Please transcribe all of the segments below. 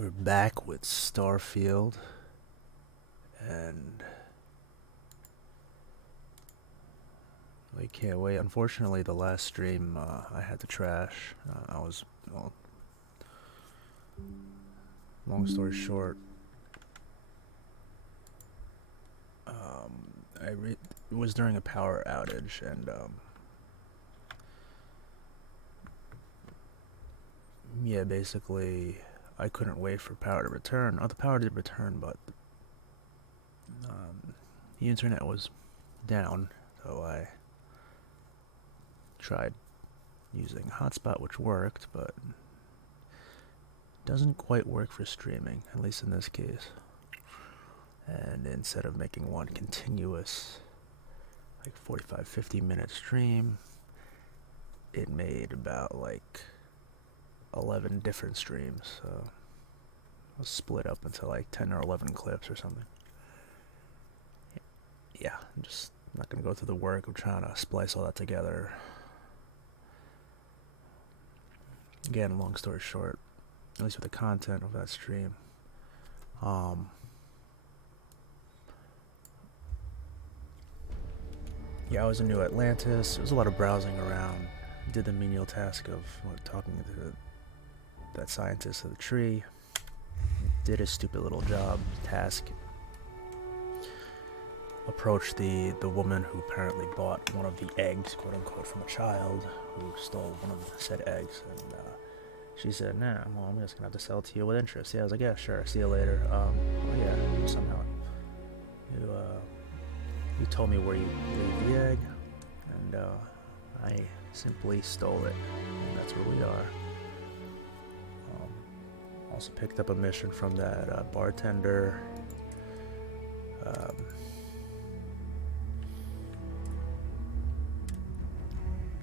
We're back with Starfield, and we can't wait. Unfortunately, the last stream I had to trash. Well, long story short, it was during a power outage, and yeah, basically, I couldn't wait for power to return. Oh, the power did return, but the internet was down, so I tried using hotspot, which worked, but doesn't quite work for streaming, at least in this case. And instead of making one continuous, like 45-50 minute stream, it made about like 11 different streams, so it was split up into like 10 or 11 clips or something. Yeah, I'm just not gonna go through the work of trying to splice all that together. Again, long story short, at least with the content of that stream, yeah, I was in New Atlantis. There was a lot of browsing around. Did the menial task of talking to that scientist of the tree. Did his stupid little job task. Approached the woman who apparently bought one of the eggs, quote unquote, from a child who stole one of the said eggs, and she said, "Nah, well, I'm just gonna have to sell it to you with interest." Yeah, I was like, "Yeah, sure. See you later." Oh yeah, somehow you told me where you leave the egg, and I simply stole it. And that's where we are. Also picked up a mission from that bartender.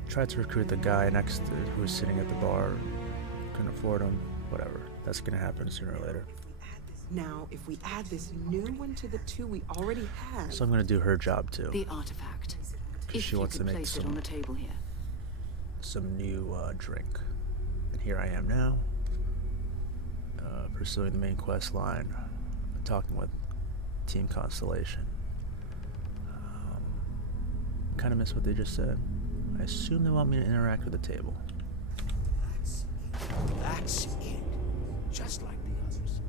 Tried to recruit the guy next to who was sitting at the bar. Couldn't afford him. Whatever. That's gonna happen sooner or later. Now, if we add this new one to the two we already have... So I'm gonna do her job too. The artifact. Because she wants to make place it on the table here. some new drink. And here I am now, pursuing the main quest line, talking with Team Constellation. Kind of miss what they just said. I assume they want me to interact with the table. That's it. Just like the others.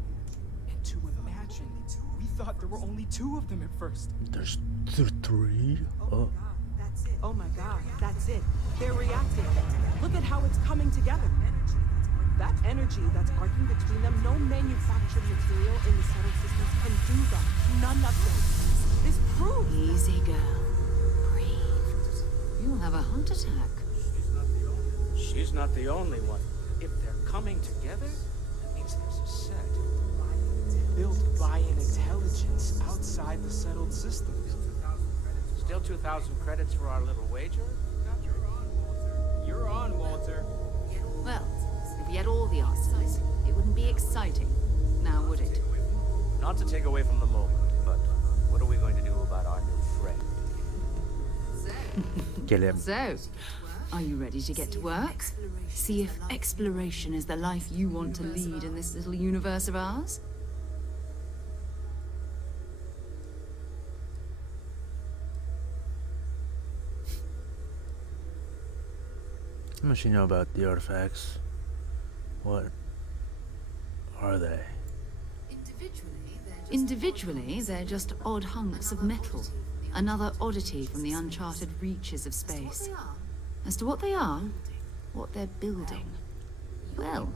And to imagine, we thought there were only two of them at first. There's three? Oh. Oh my god, that's it. They're reacting. Look at how it's coming together. That energy that's arcing between them, no manufactured material in the settled systems can do that. None of them. This proves... Easy, girl. Breathe. You'll have a heart attack. She's not the only one. If they're coming together, that means there's a set. Built by an intelligence outside the settled systems. Still 2,000 credits for our little wager? You're on, Walter. Well, if we had all the answers, it wouldn't be exciting, now would it? Not to take away from the moment, but what are we going to do about our new friend? Kill him. So, are you ready to get to work? See if exploration is the life you want to lead in this little universe of ours? How much you know about the artifacts? What are they? Individually, they're just odd hunks of metal. Another oddity from the uncharted reaches of space. As to what they are, what they're building, well,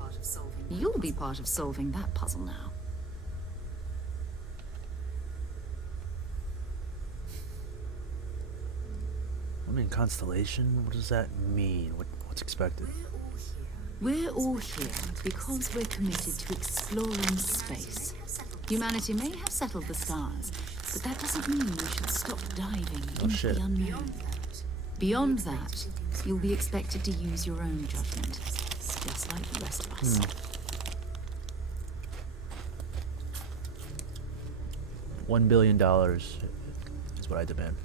you'll be part of solving that puzzle now. I mean, constellation? What does that mean? What's expected? We're all here because we're committed to exploring space. Humanity may have settled the stars, but that doesn't mean we should stop diving into the unknown. Beyond that, you'll be expected to use your own judgment, just like the rest of us. $1 billion is what I demand.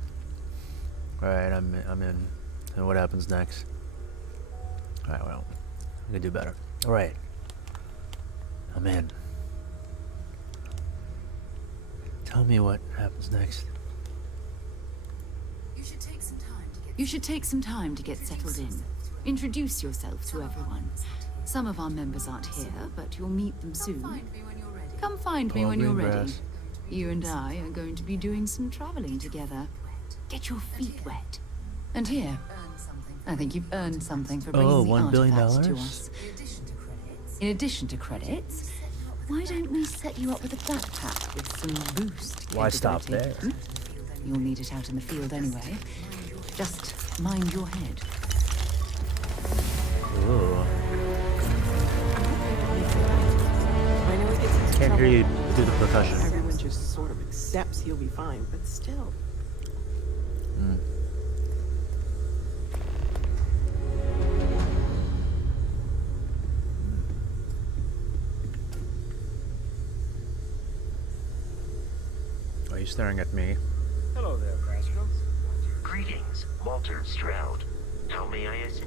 Alright, I'm in. And what happens next? Alright, well, I'm gonna do better. Alright. I'm in. Tell me what happens next. You should take some time to get settled in. Introduce yourself to everyone. Some of our members aren't here, but you'll meet them soon. Come find me when you're ready. You and I are going to be doing some traveling together. Get your feet wet. And here, I think you've earned something for bringing the $1 billion? artifacts to us. In addition to credits, why don't we set you up with a backpack with some boost? Why stop there? You'll need it out in the field anyway. Just mind your head. Ooh. I know he gets into Can't trouble. hear you do the percussion. Everyone just sort of accepts he'll be fine, but still. Are you staring at me? Hello there, Castro. Greetings, Walter Stroud. How may I assist?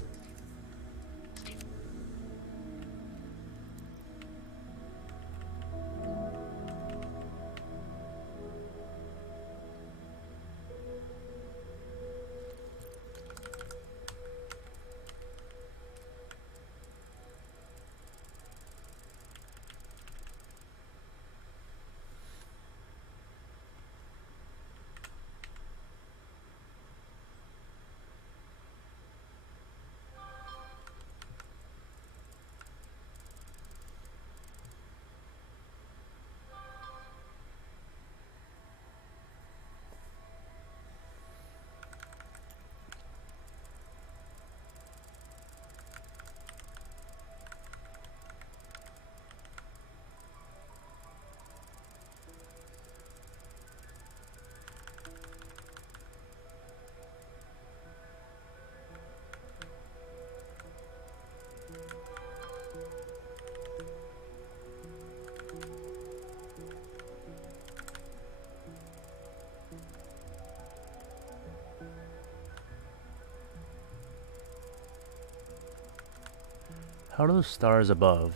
How do those stars above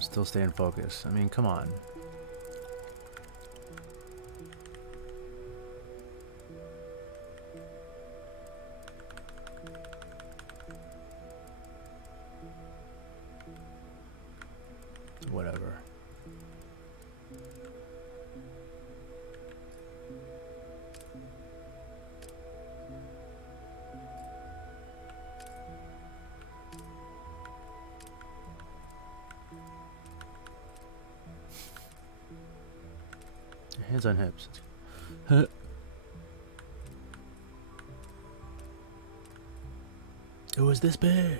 still stay in focus? I mean, come on. Whatever. Hands on hips. It was this big.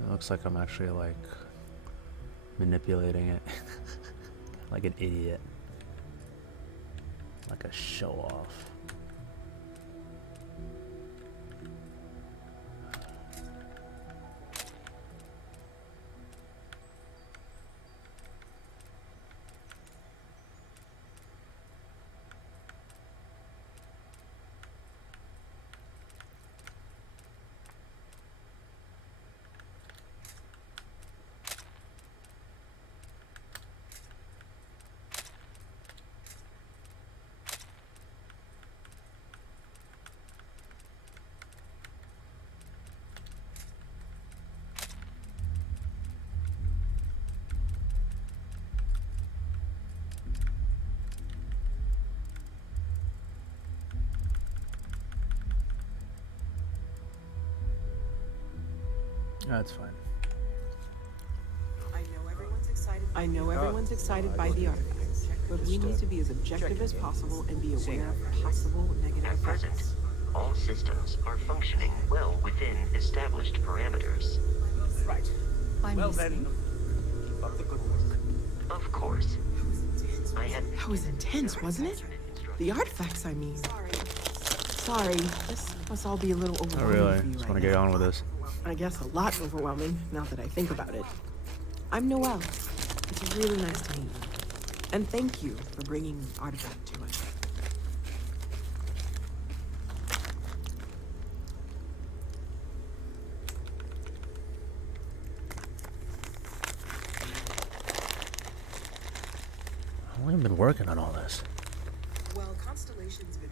It looks like I'm actually like manipulating it like an idiot, like a show off. That's fine. I know everyone's excited by the artifacts, but we need to be as objective as possible and be aware of possible negative At present, effects. all systems are functioning well within established parameters. Right. I'm Well listening. then, keep up the good work. Of course. I had That was intense, wasn't it? The artifacts, I mean. Sorry, this must all be a little Not overwhelming really. for you Just right want to now. get on with this. I guess a lot overwhelming, now that I think about it. I'm Noelle. It's really nice to meet you. And thank you for bringing the artifact to us. How long have you been working on all this?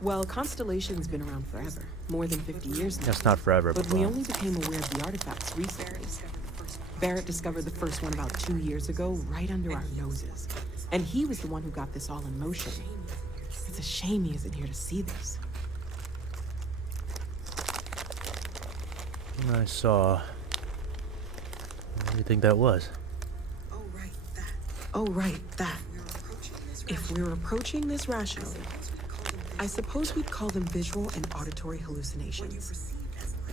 Well, Constellation's been around forever. More than 50 years now. That's not forever, But we well, only became aware of the artifacts recently. Barrett discovered the first one about 2 years ago, right under our noses. And he was the one who got this all in motion. It's a shame he isn't here to see this. I saw. What do you think that was? Oh, right, that. If we're approaching this rationally, I suppose we'd call them visual and auditory hallucinations.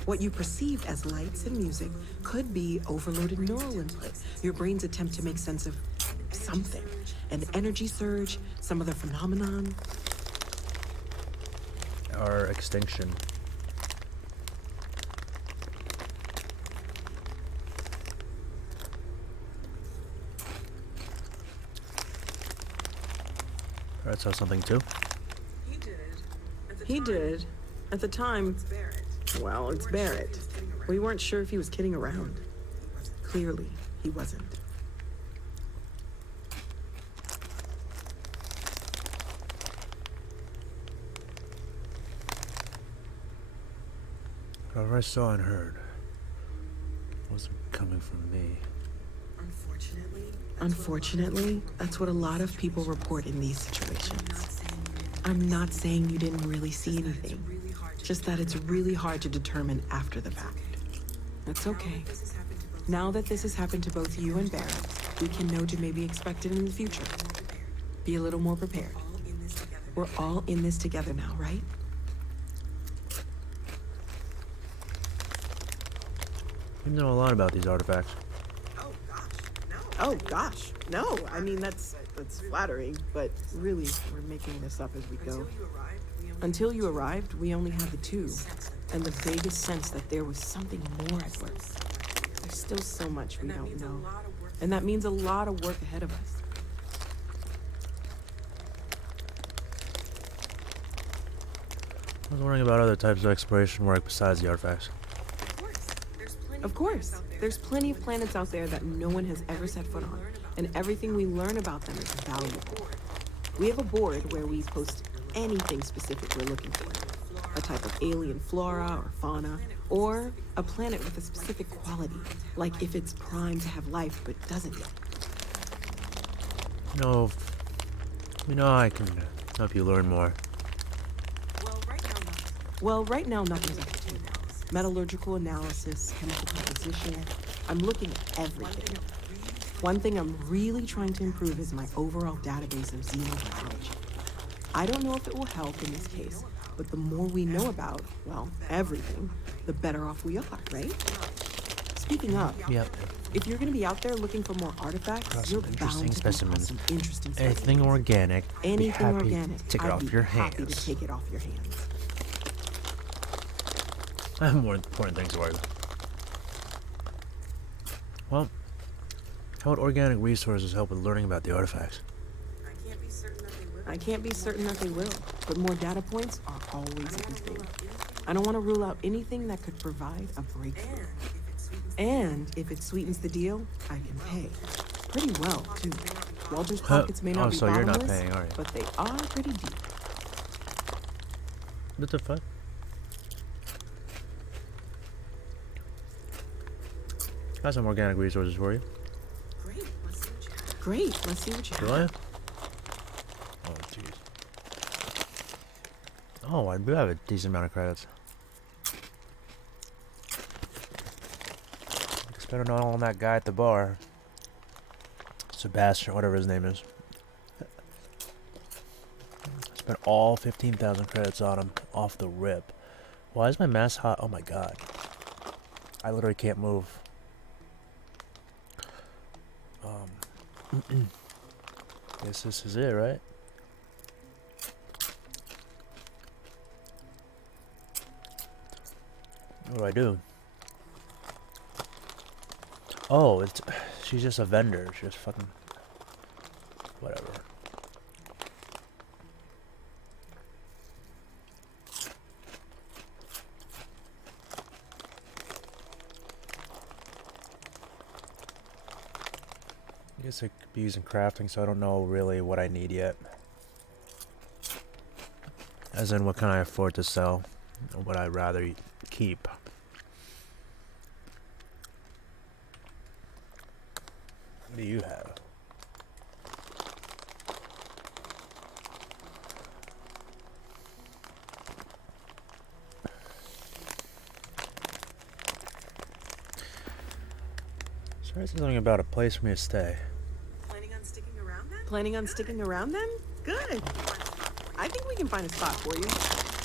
What you perceive as lights and music could be overloaded neural input, your brain's attempt to make sense of something. An energy surge, some other phenomenon. Our extinction. Alright, saw something too. He did. At the time, well, it's Barrett. We weren't sure if he was kidding around. Clearly, he wasn't. Whatever I saw and heard wasn't coming from me. Unfortunately, that's what a lot of people report in these situations. I'm not saying you didn't really see anything, just that it's really hard to determine after the fact. That's okay. Now that this has happened to both you and Barrett, we can know to maybe expect it in the future. Be a little more prepared. We're all in this together now, right? You know a lot about these artifacts. Oh gosh, no. I mean, that's flattering, but really, we're making this up as we go. Until you arrived, we only had the two, and the vaguest sense that there was something more at work. There's still so much we don't know, and that means a lot of work ahead of us. I was wondering about other types of exploration work besides the artifacts. Of course, there's plenty of planets out there that no one has ever set foot on, and everything we learn about them is valuable. We have a board where we post anything specific we're looking for. A type of alien flora or fauna, or a planet with a specific quality, like if it's primed to have life but doesn't yet. I can help you learn more. Well, right now nothing's off the table. Metallurgical analysis, chemical composition. I'm looking at everything. One thing I'm really trying to improve is my overall database of xenobiology. I don't know if it will help in this case, but the more we know about, well, everything, the better off we are, right? Speaking of, Yep. if you're going to be out there looking for more artifacts, Across you're some bound interesting to come across specimens. some interesting Anything specimens. organic, be Anything happy organic, to take it I'd off be your happy to hands. take it off your hands. I have more important things to worry about. Well, how would organic resources help with learning about the artifacts? I can't be certain that they will, but more data points are always a good thing. I don't want to rule out anything that could provide a breakthrough. And if it sweetens the deal, I can pay. Pretty well, too. Walter's pockets may not be so you're not bottomless, paying, are you? but they are pretty deep. What the fuck? I have some organic resources for you. Great, let's see what you Do I? have. Oh, jeez. Oh, I do have a decent amount of credits. I spent it all on that guy at the bar. Sebastian, whatever his name is. I spent all 15,000 credits on him off the rip. Why is my mask hot? Oh my god. I literally can't move. Guess this is it, right? What do I do? Oh, she's just a vendor. She's just fucking whatever. I guess I could be using crafting, so I don't know really what I need yet. As in, what can I afford to sell? Or what I'd rather keep. What do you have? So there's something about a place for me to stay. Planning on sticking around then? Planning on sticking around then? Good. I think we can find a spot for you.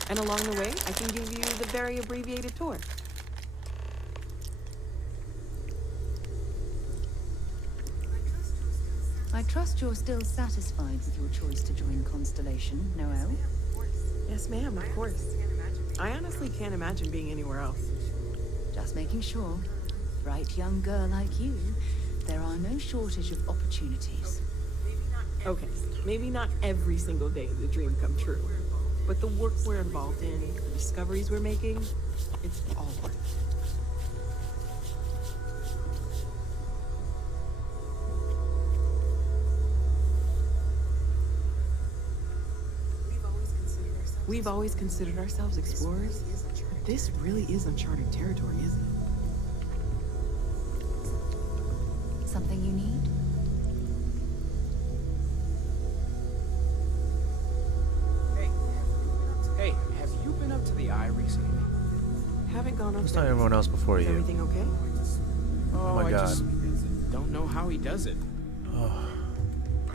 And along the way, I can give you the very abbreviated tour. I trust you're still satisfied with your choice to join Constellation, Noel? Yes, ma'am, of course. I honestly can't imagine being anywhere else. Just making sure. Bright young girl like you, there are no shortage of opportunities. Okay, maybe not every single day the dream come true. But the work we're involved in, the discoveries we're making, it's all worth it. We've always considered ourselves explorers, but this really is uncharted territory, isn't it? Something you need? Hey, have you been up to the eye recently? Haven't gone up It's there. not everyone else before Is you. everything okay? Oh, my I God. just don't know how he does it.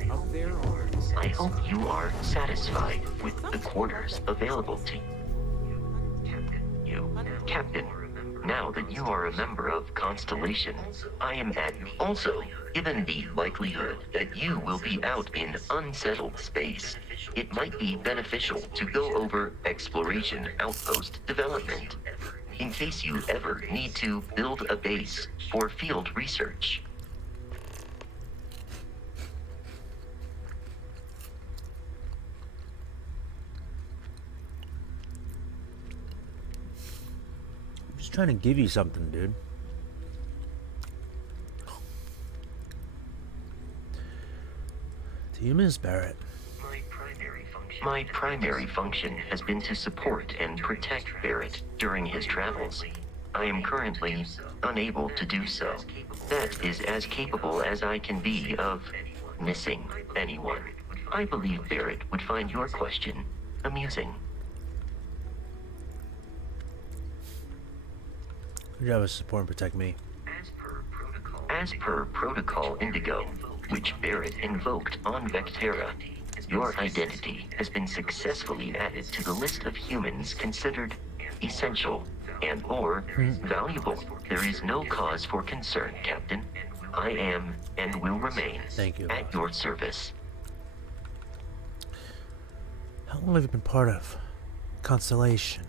Up there or... I hope you are satisfied with the quarters available to you. Captain, now that you are a member of Constellation, I am at also, given the likelihood that you will be out in unsettled space, it might be beneficial to go over exploration outpost development, in case you ever need to build a base for field research. I'm just trying to give you something, dude. Do you miss Barrett? My primary function has been to support and protect Barrett during his travels. I am currently unable to do so. That is as capable as I can be of missing anyone. I believe Barrett would find your question amusing. Your job is to support and protect me. As per Protocol Indigo, which Barrett invoked on Vectera, your identity has been successfully added to the list of humans considered essential and or valuable. There is no cause for concern, Captain. I am and will remain Thank you. at your service. How long have you been part of Constellation?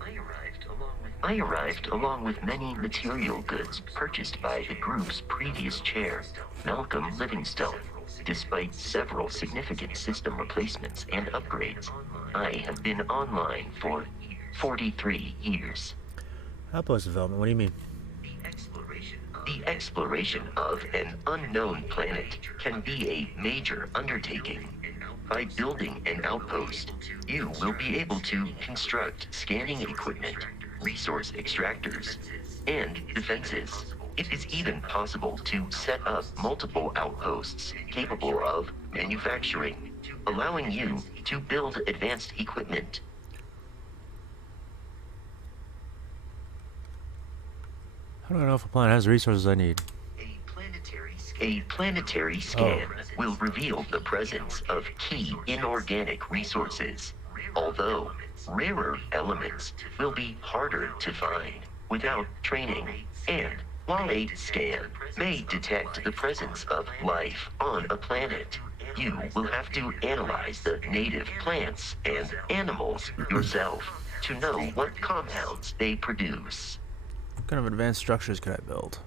I arrived along with many material goods purchased by the group's previous chair, Malcolm Livingstone. Despite several significant system replacements and upgrades, I have been online for 43 years. Outpost development, what do you mean? The exploration of an unknown planet can be a major undertaking. By building an outpost, you will be able to construct scanning equipment, resource extractors, and defenses. It is even possible to set up multiple outposts capable of manufacturing, allowing you to build advanced equipment. How do I know if a planet has the resources I need? A planetary scan will reveal the presence of key inorganic resources, although rarer elements will be harder to find without training. And while a scan may detect the presence of life on a planet, you will have to analyze the native plants and animals yourself to know what compounds they produce. What kind of advanced structures could I build?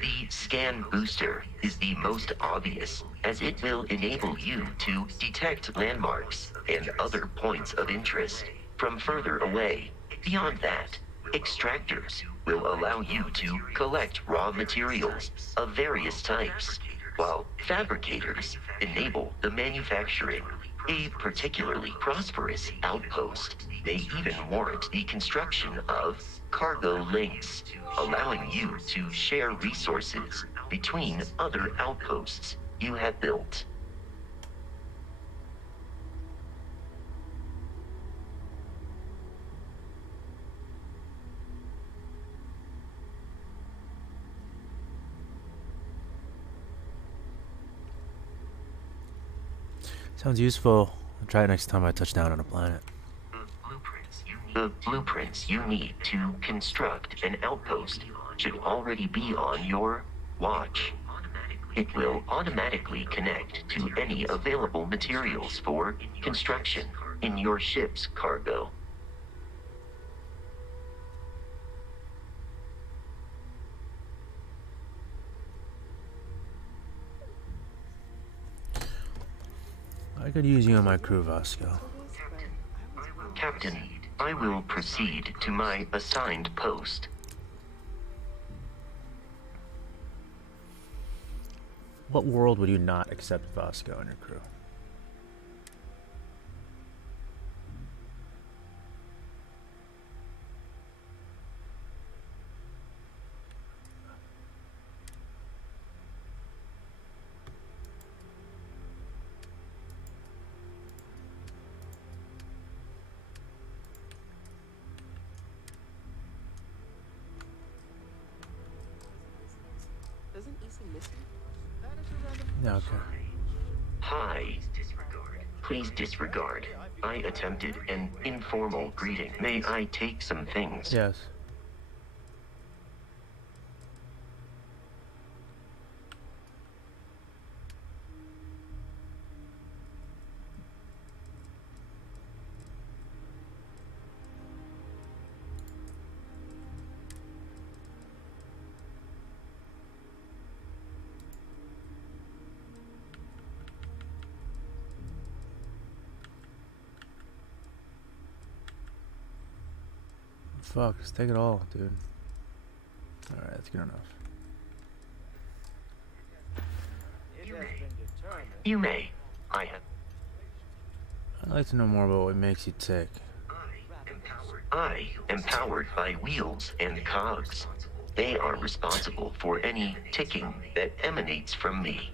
The scan booster is the most obvious, as it will enable you to detect landmarks and other points of interest from further away. Beyond that, extractors will allow you to collect raw materials of various types, while fabricators enable the manufacturing. A particularly prosperous outpost may even warrant the construction of cargo links, allowing you to share resources between other outposts you have built. Sounds useful. I'll try it next time I touch down on a planet. The blueprints you need to construct an outpost should already be on your watch. It will automatically connect to any available materials for construction in your ship's cargo. I could use you on my crew, Vasco. Captain, I will proceed to my assigned post. What world would you not accept Vasco on your crew? Isn't Easy missing? That is a random. Yeah, okay. Hi. Please disregard. I attempted an informal greeting. May I take some things? Yes. Fuck, just take it all, dude. Alright, that's good enough. You may. I have. I'd like to know more about what makes you tick. I am powered by wheels and cogs. They are responsible for any ticking that emanates from me.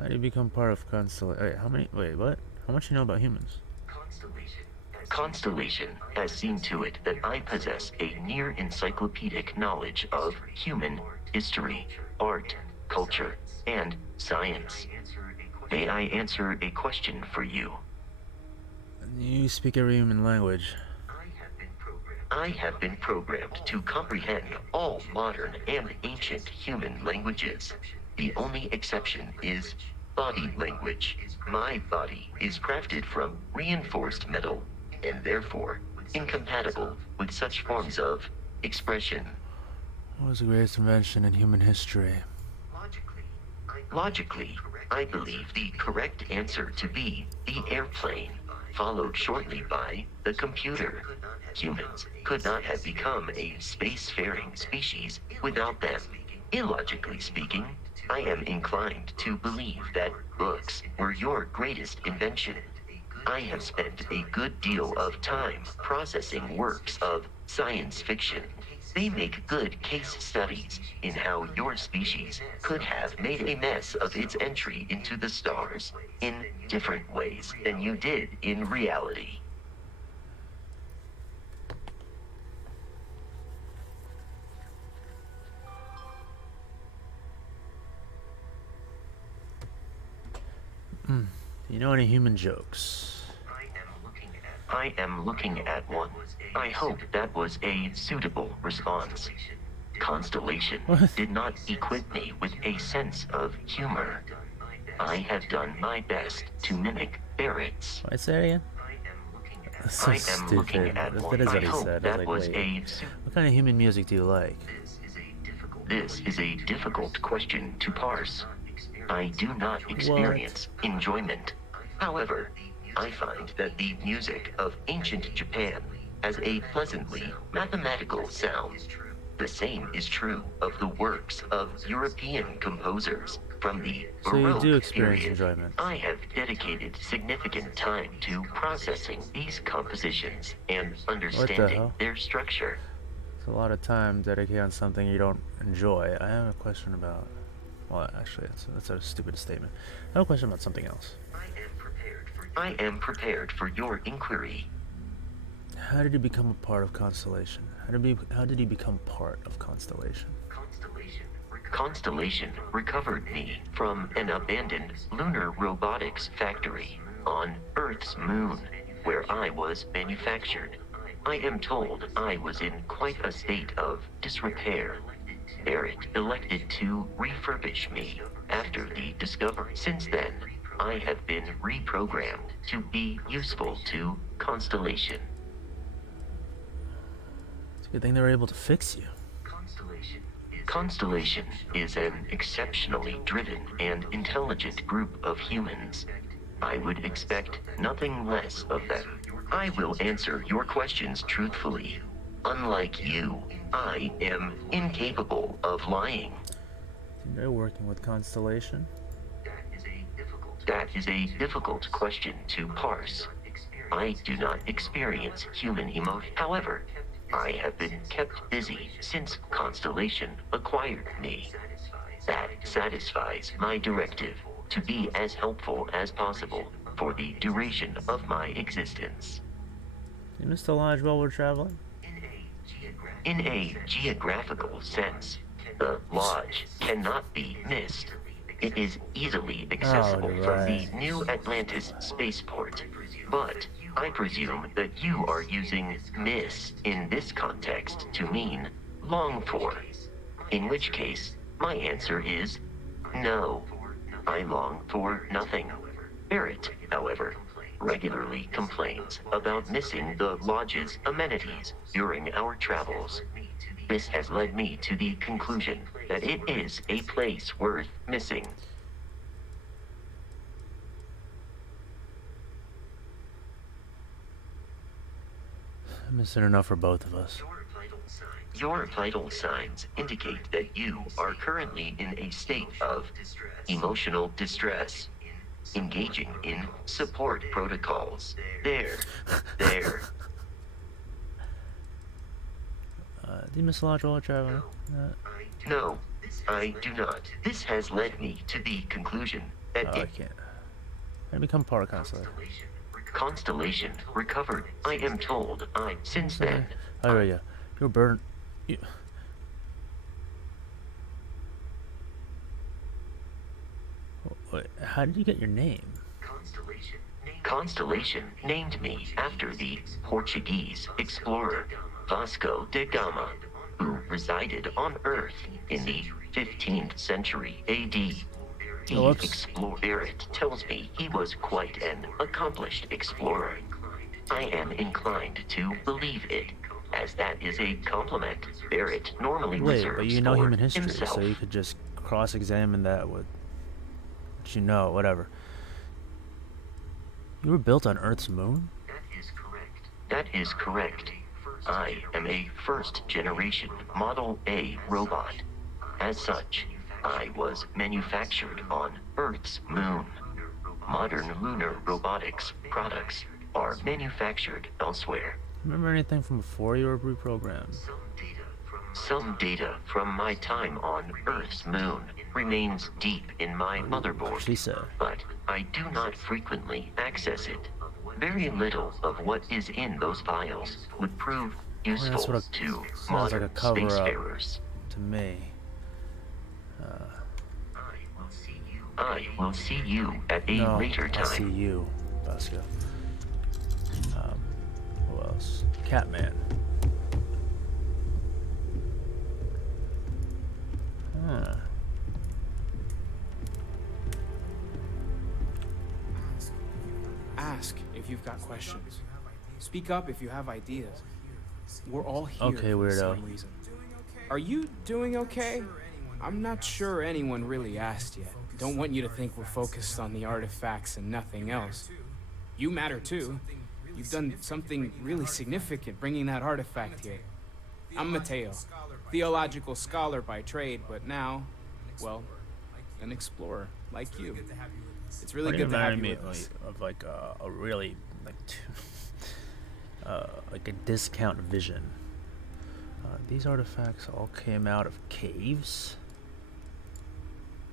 How do you become part of Constellation? Wait, what? How much you know about humans? Constellation has seen to it that I possess a near encyclopedic knowledge of human history, art, culture, and science. May I answer a question for you? You speak every human language. I have been programmed to comprehend all modern and ancient human languages. The only exception is body language. My body is crafted from reinforced metal, and therefore incompatible with such forms of expression. What was the greatest invention in human history? Logically, I believe the correct answer to be the airplane, followed shortly by the computer. Humans could not have become a spacefaring species without them. Illogically speaking, I am inclined to believe that books were your greatest invention. I have spent a good deal of time processing works of science fiction. They make good case studies in how your species could have made a mess of its entry into the stars in different ways than you did in reality. Do you know any human jokes? I am looking at one. I hope that was a suitable response. Constellation did not equip me with a sense of humor. I have done my best to mimic Barrett's. What I say again? That's so I am looking stupid. at That one. is I what he hope said. I that was was like, wait, a. what kind of human music do you like? This is a difficult question to parse. I do not What? experience enjoyment. However, I find that the music of ancient Japan has a pleasantly mathematical sound. The same is true of the works of European composers from the So you do Baroque experience period. enjoyment. I have dedicated significant time to processing these compositions and understanding hell? their structure. It's a lot of time dedicated on something you don't enjoy. I have a question about. Well, actually, that's a stupid statement. I have a question about something else. I am prepared for your inquiry. How did you become a part of Constellation? How did you become part of Constellation? Constellation recovered me from an abandoned lunar robotics factory on Earth's moon, where I was manufactured. I am told I was in quite a state of disrepair. Barrett elected to refurbish me after the discovery. Since then, I have been reprogrammed to be useful to Constellation. It's a good thing they were able to fix you. Constellation is an exceptionally driven and intelligent group of humans. I would expect nothing less of them. I will answer your questions truthfully. Unlike you, I am incapable of lying. They're working with Constellation. That is a difficult question to parse. I do not experience human emotion. However, I have been kept busy since Constellation acquired me. That satisfies my directive to be as helpful as possible for the duration of my existence. You missed the lodge while we're traveling? In a geographical sense, the lodge cannot be missed. It is easily accessible from the New Atlantis spaceport, but I presume that you are using miss in this context to mean long for, in which case my answer is no. I long for nothing. Barrett, however, regularly complains about missing the lodge's amenities during our travels. This has led me to the conclusion that it is a place worth missing. I'm missing enough for both of us. Your vital signs indicate that you are currently in a state of emotional distress, engaging in support protocols. There. Do you miss the lodge while we're traveling? No, I do not. This has led me to the conclusion that I can't. I become part of Constellation. Constellation recovered. I am told since then. Oh yeah, you're burned. Wait, how did you get your name? Constellation named me after the Portuguese explorer Vasco da Gama, who resided on Earth in the 15th century AD. Barrett tells me he was quite an accomplished explorer. I am inclined to believe it, as that is a compliment Barrett normally reserves but you know for human history, himself. so you could just cross-examine that with what you know, whatever. You were built on Earth's moon? That is correct. I am a first-generation Model A robot. As such, I was manufactured on Earth's moon. Modern lunar robotics products are manufactured elsewhere. Remember anything from before you were reprogrammed? Some data from my time on Earth's moon remains deep in my motherboard, She said. but I do not frequently access it. Very little of what is in those files would prove useful That's what to sounds modern like a cover-up. spacefarers. To me. I will see you at a No, later I'll see time. you, Vasco. Who else? Catman. Huh. Ask if you've got questions. Speak up if you have ideas. We're all here Okay, for the weirdo. same reason. Are you doing okay? I'm not sure anyone really asked yet. Don't want you to think we're focused on the artifacts and nothing else. You matter too. You've done something really significant bringing that artifact here. I'm Mateo, theological scholar by trade, but now, well, an explorer like you. It's really good to have you with us. Of like a really like like a discount vision. These artifacts all came out of caves.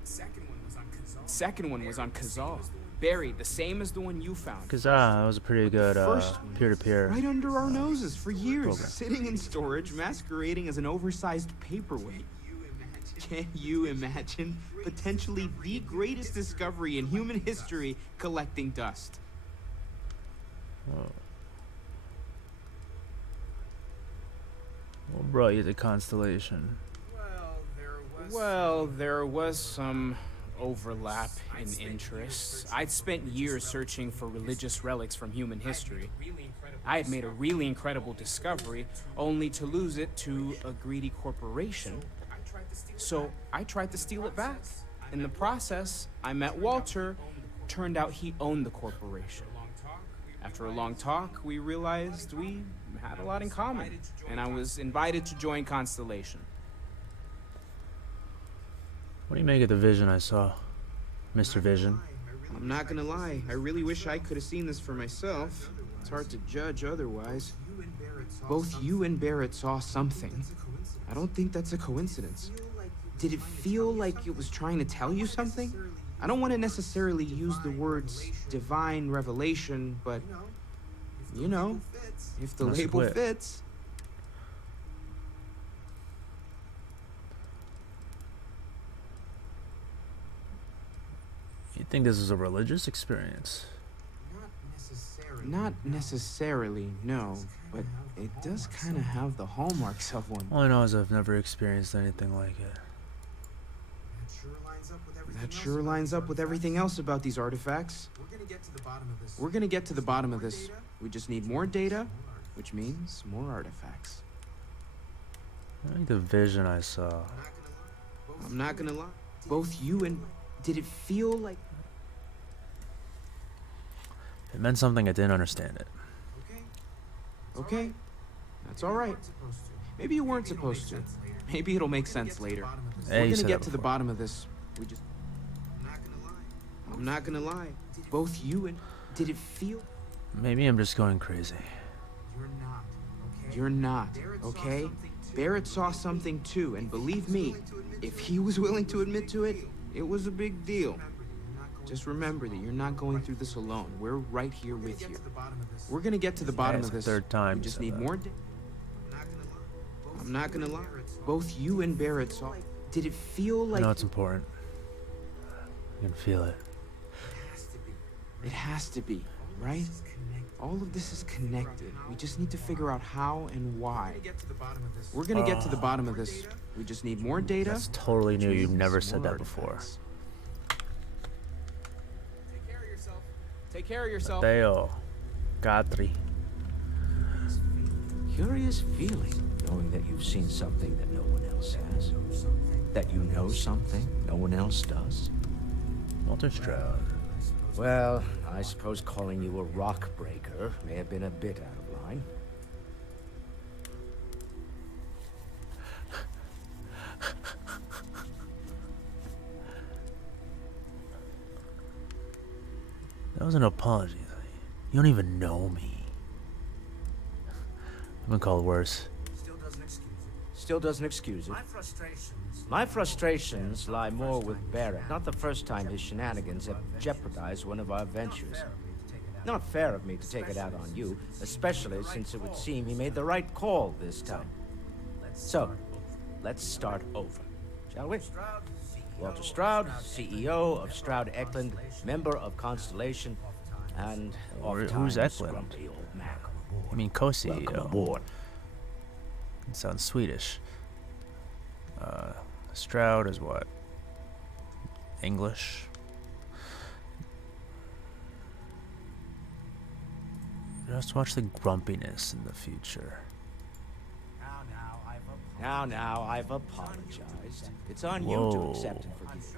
Second one was on Kazal, buried, the same as the one you found. Cause that was a pretty good First peer-to-peer. right under our noses for years, program. sitting in storage, masquerading as an oversized paperweight. Can you imagine potentially the greatest discovery in human history collecting dust? What brought you to Constellation? Well, there was some overlap in interests. I'd spent years searching for religious relics from human history. I had made a really incredible discovery, only to lose it to a greedy corporation. So I tried to steal it back. In the process, I met Walter. Turned out he owned the corporation. After a long talk, we realized we had a lot in common, and I was invited to join Constellation. What do you make of the vision I saw, Mr. Vision? I'm not gonna lie, I really wish I could have seen this for myself. It's hard to judge otherwise. Both you and Barrett saw something. I don't think that's a coincidence. Did it feel like it was trying to tell you something? I don't want to necessarily use the words divine revelation, but you know, if the Must label quit. fits. You think this is a religious experience? Not necessarily, no, but it does kind of have the hallmarks of one. All I know is I've never experienced anything like it. That sure lines up with everything else about these artifacts. We're gonna get to the bottom of this. We just need more data, which means more artifacts. I think the vision I saw. I'm not gonna lie. Both you and... Did it feel like... It meant something I didn't understand it. Okay, that's all right. Maybe you weren't supposed to. Maybe it'll make sense later. Hey, We're you gonna said get that to the before. bottom of this. We just... I'm not gonna lie. Both you and... Did it feel... Maybe I'm just going crazy. You're not, okay? Barrett saw something too, and believe me, if he was willing to admit to it, it was a big deal. Just remember that you're not going through this alone. We're right here with you. We're gonna get to the bottom it's of the this. third time We you just said need that. more. I'm not gonna lie. Both you and Barrett saw. Did it feel I like? know it's important. I can feel it. It has to be, right? All of this is connected. We just need to figure out how and why. We're gonna get to the bottom of this. We just need more data. That's totally new. You've never said More that before. artifacts. Take care of yourself. Mateo. Catri. Curious feeling, knowing that you've seen something that no one else has. That you know something no one else does. Walter Stroud. Well, I suppose calling you a rock breaker may have been a bit out of line. That was an apology. You don't even know me. I've been called worse. Still doesn't excuse it. My frustrations lie more with Barrett. Not the first time his shenanigans have jeopardized one of our ventures. Not fair of me to take it out on you, especially since it would seem he made the right call this time. So, let's start over, shall we? Walter Stroud, CEO of Stroud Eklund, member of Constellation, and Who's oft-times Eklund? grumpy old Mac. I mean, Welcome co-CEO. aboard. It sounds Swedish. Stroud is what? English? Just watch the grumpiness in the future. Now, I've apologized. It's on you to Whoa. accept and forgive.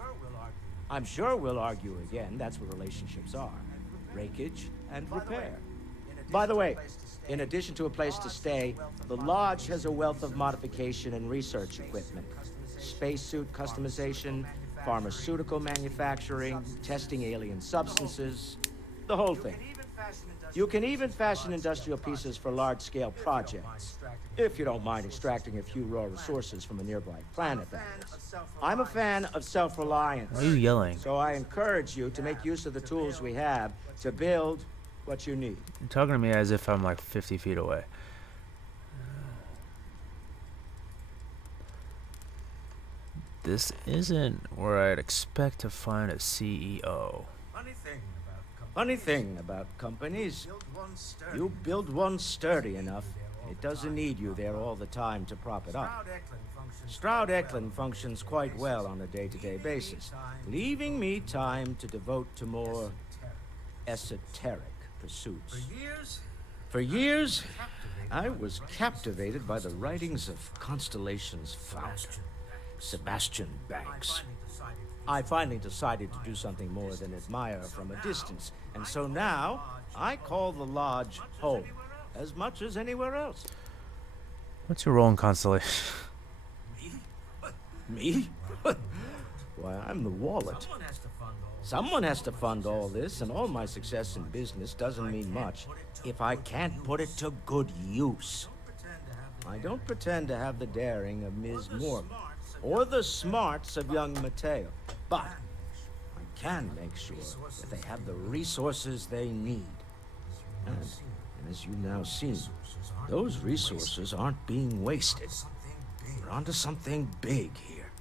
I'm sure we'll argue again. That's what relationships are. Breakage and repair. By the way, in addition to a place to stay, the Lodge has a wealth of modification and research equipment. Spacesuit customization, pharmaceutical manufacturing, testing alien substances, the whole thing. You can even fashion industrial pieces for large-scale projects, if you don't mind extracting a few raw resources from a nearby planet, that is. I'm a fan of self-reliance. Why are you yelling? So I encourage you to make use of the tools we have to build what you need. You're talking to me as if I'm like 50 feet away. This isn't where I'd expect to find a CEO. Funny thing about companies, you build one sturdy enough, it doesn't need you there all the time to prop it up. Stroud Eklund functions quite well on a day-to-day basis, leaving me time to devote to more esoteric pursuits. For years, I was captivated by the writings of Constellation's founder, Sebastian Banks. I finally decided to do something more than admire from a distance, and so now I call the Lodge home, as much as anywhere else. What's your role in Constellation? Me? Why, I'm the wallet. Someone has to fund all this, and all my success in business doesn't mean much if I can't put it to good use. I don't pretend to have the daring of Ms. Morgan, or the smarts of young Mateo, but I can make sure that they have the resources they need. And as you now see, those resources aren't being wasted. We're onto something big here.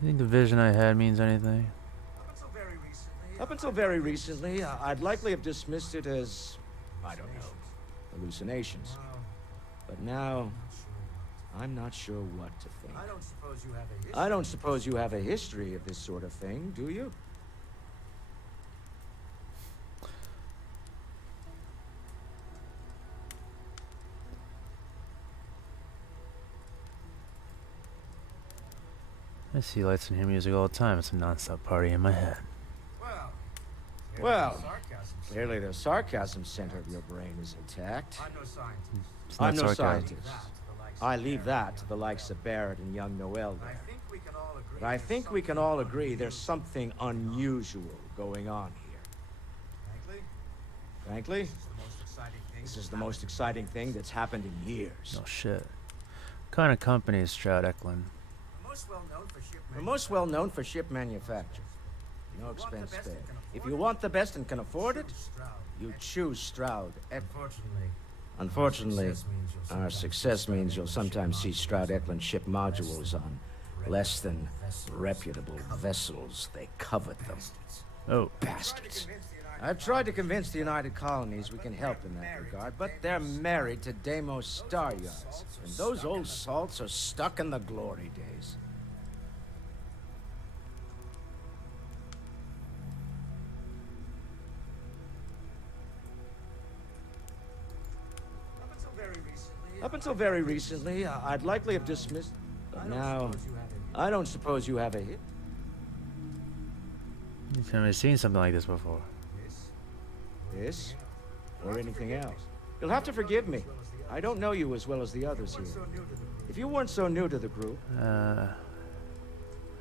You think the vision I had means anything? Up until very recently, I'd likely have dismissed it as, I don't know, hallucinations. But now, I'm not sure what to think. I don't suppose you have a history of this sort of thing, do you? I see lights and hear music all the time. It's a non-stop party in my head. Well, clearly the sarcasm center of your brain is intact. It's not I'm no sarcasm. scientist. I leave that to the likes of Barrett and young Noel there. But I think we can all agree there's something unusual going on here. Frankly, this is the most exciting thing that's happened in years. No shit. What kind of company is Stroud Eklund? We're most well known for ship manufacture. No expense spared. If you want the best and can afford it, you choose Stroud. Unfortunately, our success means you'll sometimes see Stroud Eklund ship modules on less than reputable vessels. They covet them. Oh. Bastards. I've tried to convince the United Colonies we can help in that regard, but they're married to Deimos star yards, and those old salts are stuck in the glory days. Up until very recently, I'd likely have dismissed... But now, I don't suppose you have a hit? You've never seen something like this before. This? Or anything else? You'll have to forgive me. I don't know you as well as the others here. If you weren't so new to the group... I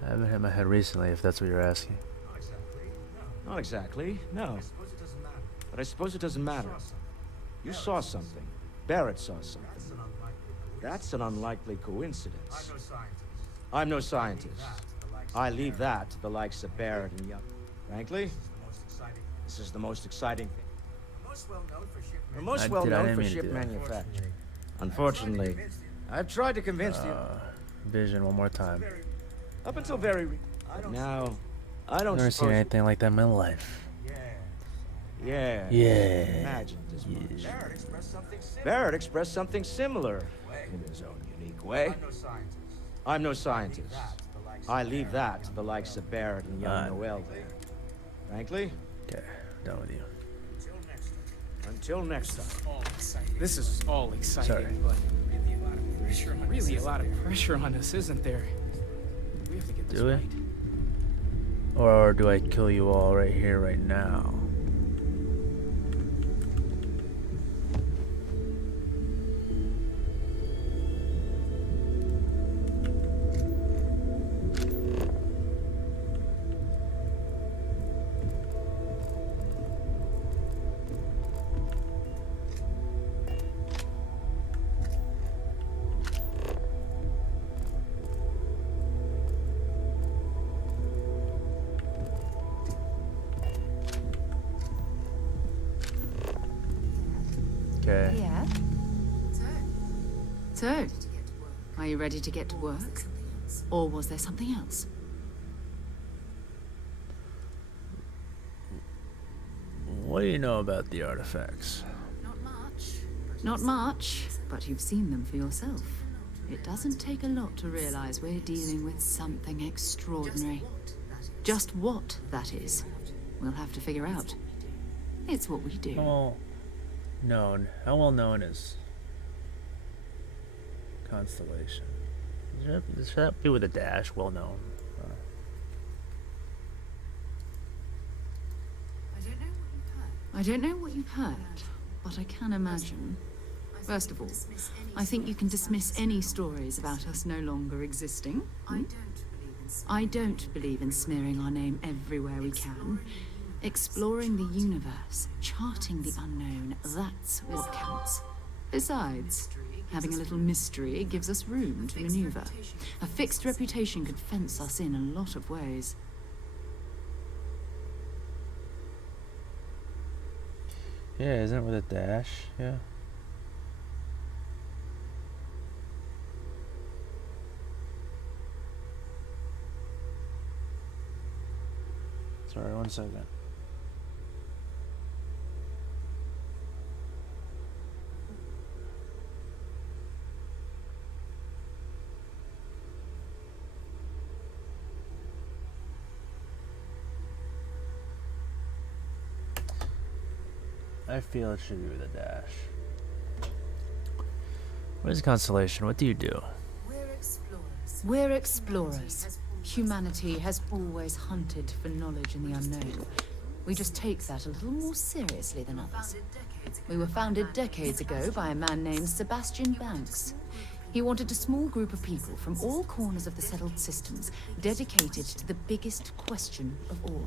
haven't hit my head recently, if that's what you're asking. Not exactly, no. But I suppose it doesn't matter. You saw something. Barrett saw something. That's an unlikely coincidence. I'm no scientist. I leave that to the likes of Barrett and Young. Frankly, this is the most exciting thing. We're most well known for ship manufacturing. Unfortunately, I've tried to convince you. Vision one more time. Up until very... But now, I don't Never seen suppose... anything like that in my life. Yeah. Yeah. Imagined as much. Barrett expressed something similar in his own unique way. I'm no scientist. I leave that to the likes of Barrett and young Noel there. Frankly, Okay, done with you. until next time. This is all exciting, Sorry. but really a lot of pressure on us, isn't there? We have to get this Do we? right. Or do I kill you all right here, right now? Okay. Yeah? So, are you ready to get to work? Or was there something else? What do you know about the artifacts? Not much, but you've seen them for yourself. It doesn't take a lot to realize we're dealing with something extraordinary. Just what that is, we'll have to figure out. It's what we do. How well known is constellation? Should that be with a dash? Well known. I don't know what you've heard, but I can imagine. First of all, I think you can dismiss any stories about us no longer existing. I don't believe in smearing our name everywhere we can. Exploring the universe, charting the unknown, that's what counts. Besides, having a little mystery gives us room to maneuver. A fixed reputation could fence us in a lot of ways. Yeah, isn't it with a dash? Yeah. Sorry, 1 second. I feel it should be with a dash. What is constellation? What do you do? We're explorers. Humanity has always hunted for knowledge in the unknown. We just take that a little more seriously than others. We were founded decades ago by a man named Sebastian Banks. He wanted a small group of people from all corners of the settled systems dedicated to the biggest question of all.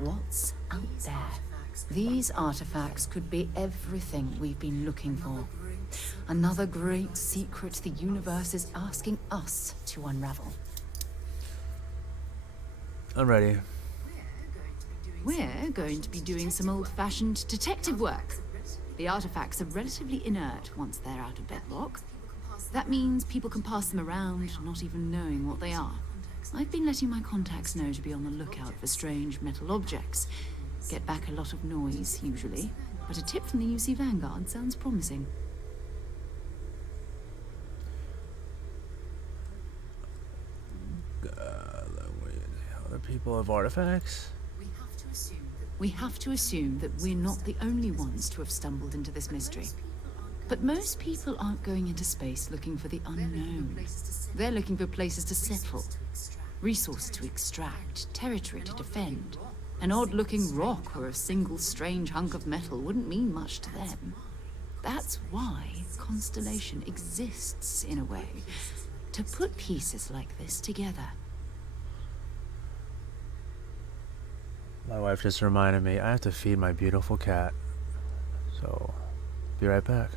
What's out there? These artifacts could be everything we've been looking for. Another great secret the universe is asking us to unravel. I'm ready. We're going to be doing some old-fashioned detective work. The artifacts are relatively inert once they're out of bedrock. That means people can pass them around, not even knowing what they are. I've been letting my contacts know to be on the lookout for strange metal objects. Get back a lot of noise, usually, but a tip from the UC Vanguard sounds promising. Other people have artifacts? We have to assume that we're not the only ones to have stumbled into this mystery. But most people aren't going into space looking for the unknown. They're looking for places to settle, resources to extract, territory to defend. An odd-looking rock or a single strange hunk of metal wouldn't mean much to them. That's why constellation exists, in a way, to put pieces like this together. My wife just reminded me I have to feed my beautiful cat. So, be right back.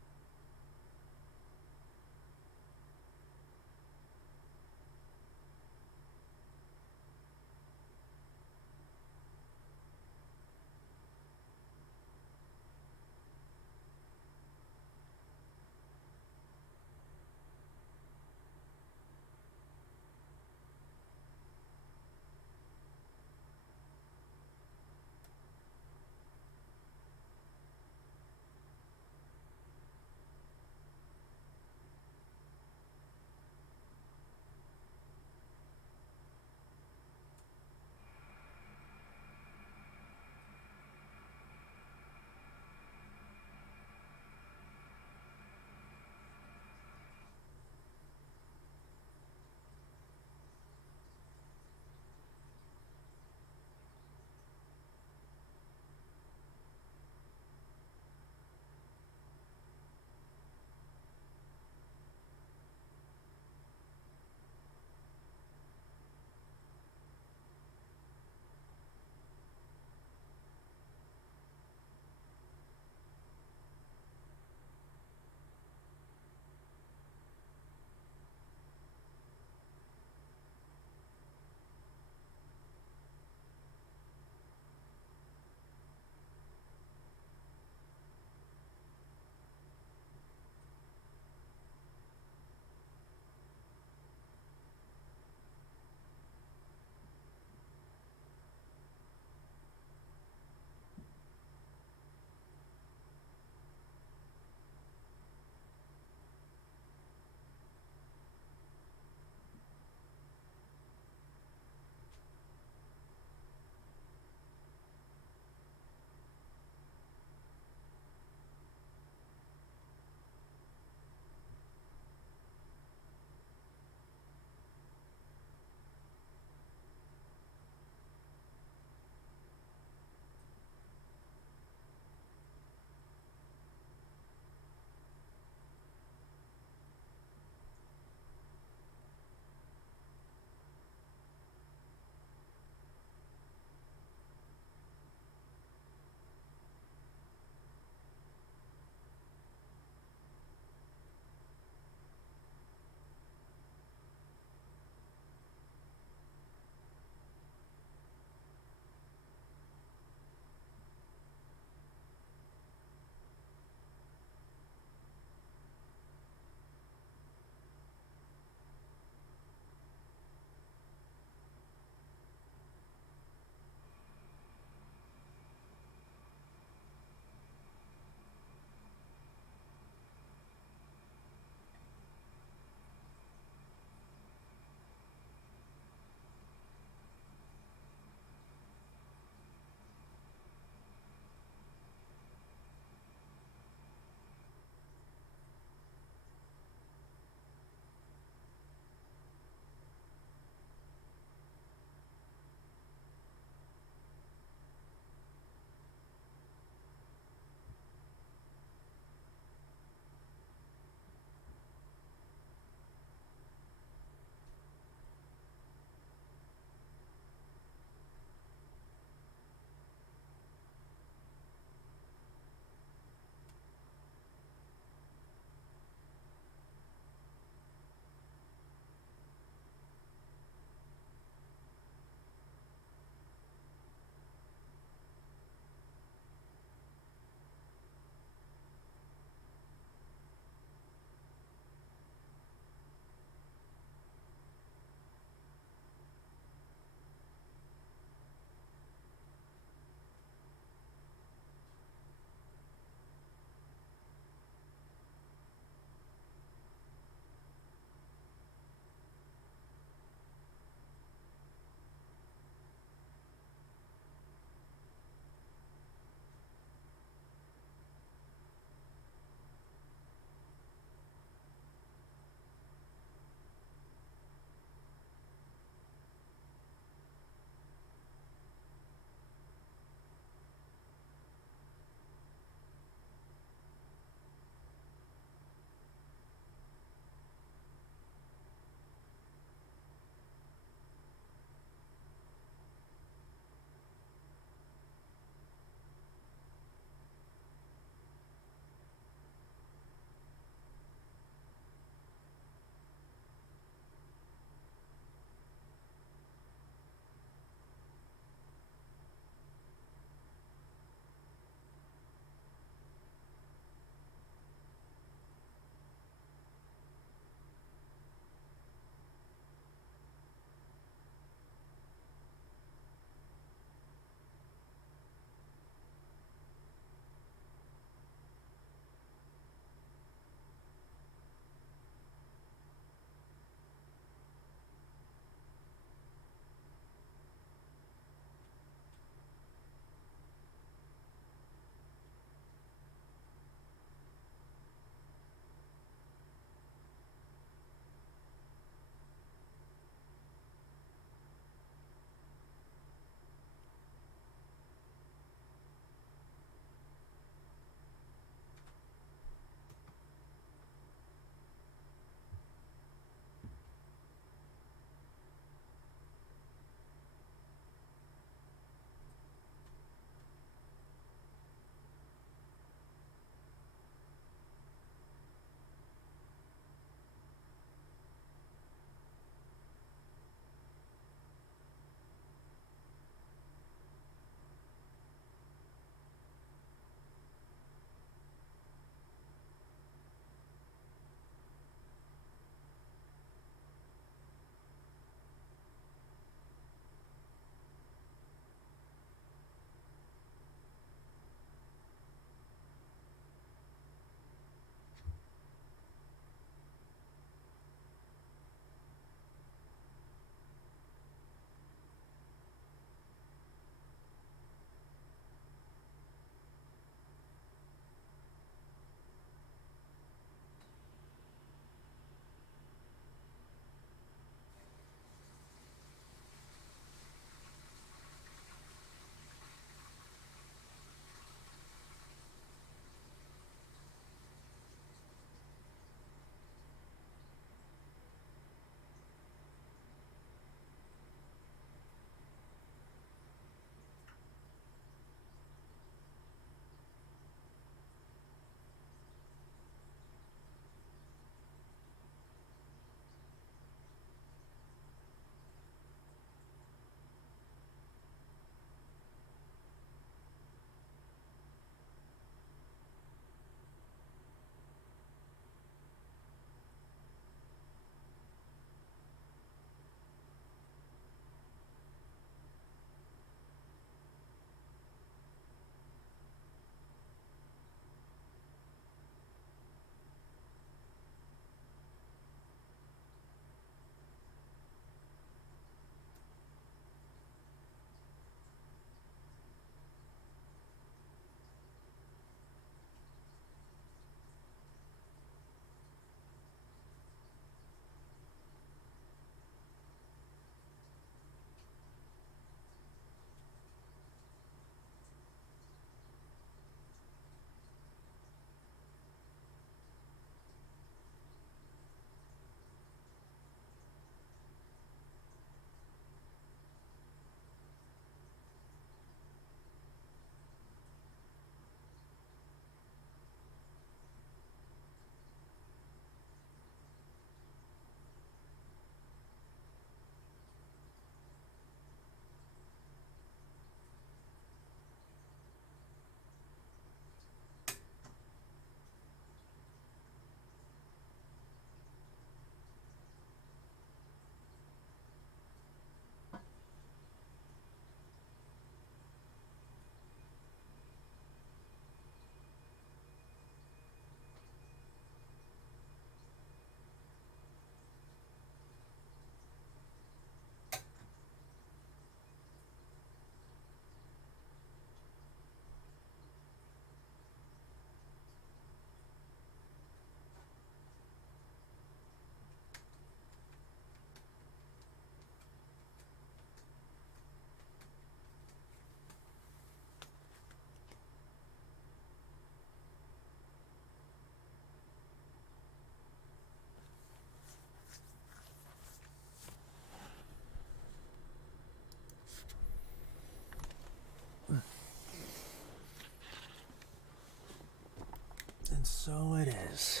So it is.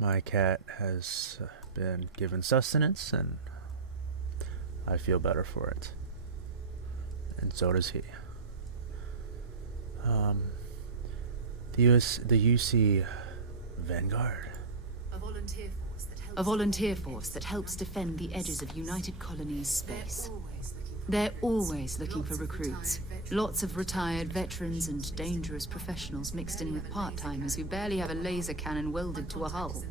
My cat has been given sustenance, and I feel better for it. And so does he. The UC Vanguard. A volunteer force that helps defend the edges of United Colonies space. They're always looking for recruits. Lots of retired veterans and dangerous professionals mixed in with part-timers who barely have a laser cannon welded to a hull.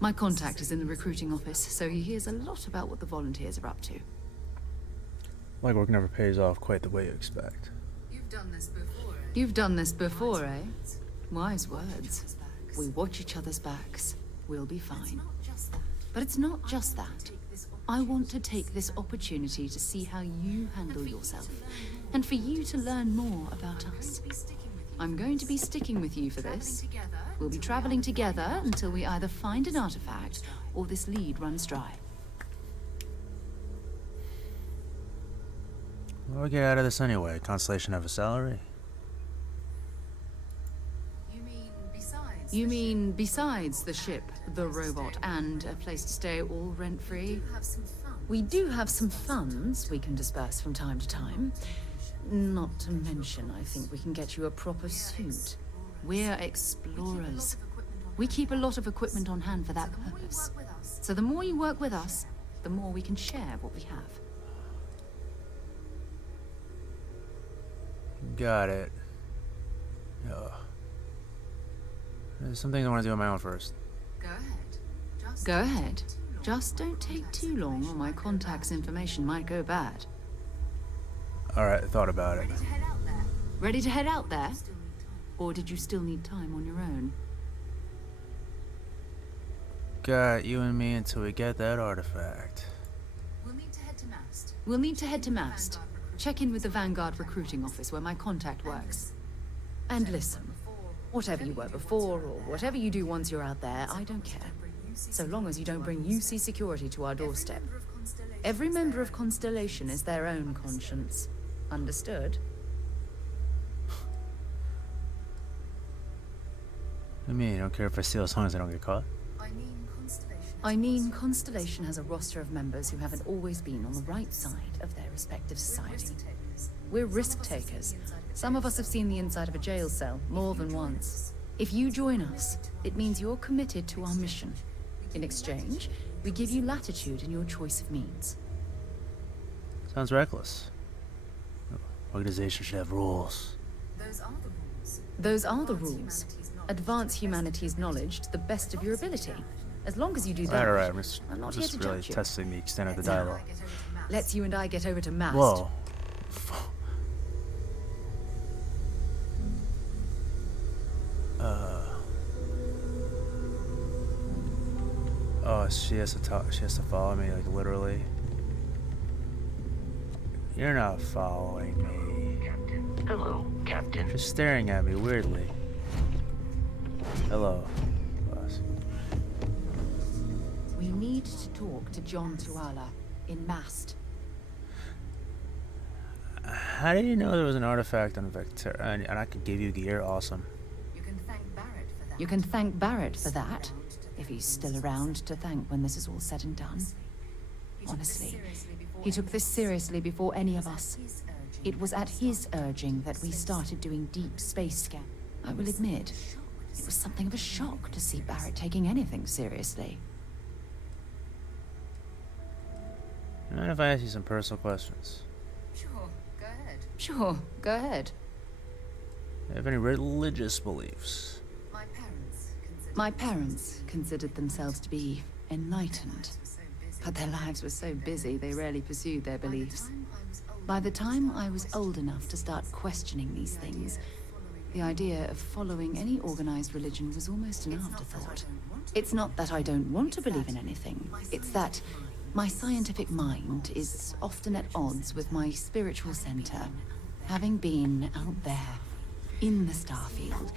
My contact is in the recruiting office, so he hears a lot about what the volunteers are up to. Legwork never pays off quite the way you expect. You've done this before, eh? Wise words. We watch each other's backs. We'll be fine. But it's not just that. I want to take this opportunity to see how you handle yourself, and for you to learn more about us. I'm going to be sticking with you for this. We'll be traveling together until we either find an artifact or this lead runs dry. What do we get out of this anyway? Constellation have a salary? You mean besides the ship, the robot, and a place to stay all rent-free? We do have some funds we can disperse from time to time. Not to mention, I think we can get you a proper suit. We're explorers. We keep a lot of equipment on hand for that purpose. So the more you work with us, the more we can share what we have. Got it. There's some things I want to do on my own first. Go ahead. Just don't take too long or my contact's information might go bad. Alright, thought about it. Ready to head out there? Or did you still need time on your own? Got you and me until we get that artifact. We'll need to head to Mast. Check in with the Vanguard recruiting office where my contact works. And listen, whatever you were before or whatever you do once you're out there, I don't care. So long as you don't bring UC security to our doorstep. Every member of Constellation is their own conscience. Understood? I mean, I don't care if I steal as long as I don't get caught. I mean, Constellation has a roster of members who haven't always been on the right side of their respective society. We're risk takers. Some of us have seen the inside of a jail cell more than once. If you join us, it means you're committed to our mission. In exchange, we give you latitude in your choice of means. Sounds reckless. Organization should have rules. Those are the rules. Advance humanity's knowledge to the best of your ability. As long as you do that, Alright, I'm not just here to really judge you. testing the extent of the dialogue. Let's you and I get over to Mast. Whoa. Oh, she has to talk. She has to follow me, like literally. You're not following me. Hello, Captain. Just staring at me weirdly. Hello, boss. We need to talk to John Tuala in Mast. How did you know there was an artifact on Vector? And I could give you gear. Awesome. You can thank Barrett for that, if he's still around to thank when this is all said and done. Honestly, he took this seriously before any of us. It was at his urging that we started doing deep space scan. I will admit, it was something of a shock to see Barrett taking anything seriously. Mind if I ask you some personal questions? Sure, go ahead. Do you have any religious beliefs? My parents considered themselves to be enlightened, but their lives were so busy they rarely pursued their beliefs. By the time I was old enough to start questioning these things, the idea of following any organized religion was almost an afterthought. It's not that I don't want to believe in anything, it's that my scientific mind is often at odds with my spiritual center. Having been out there, in the starfield,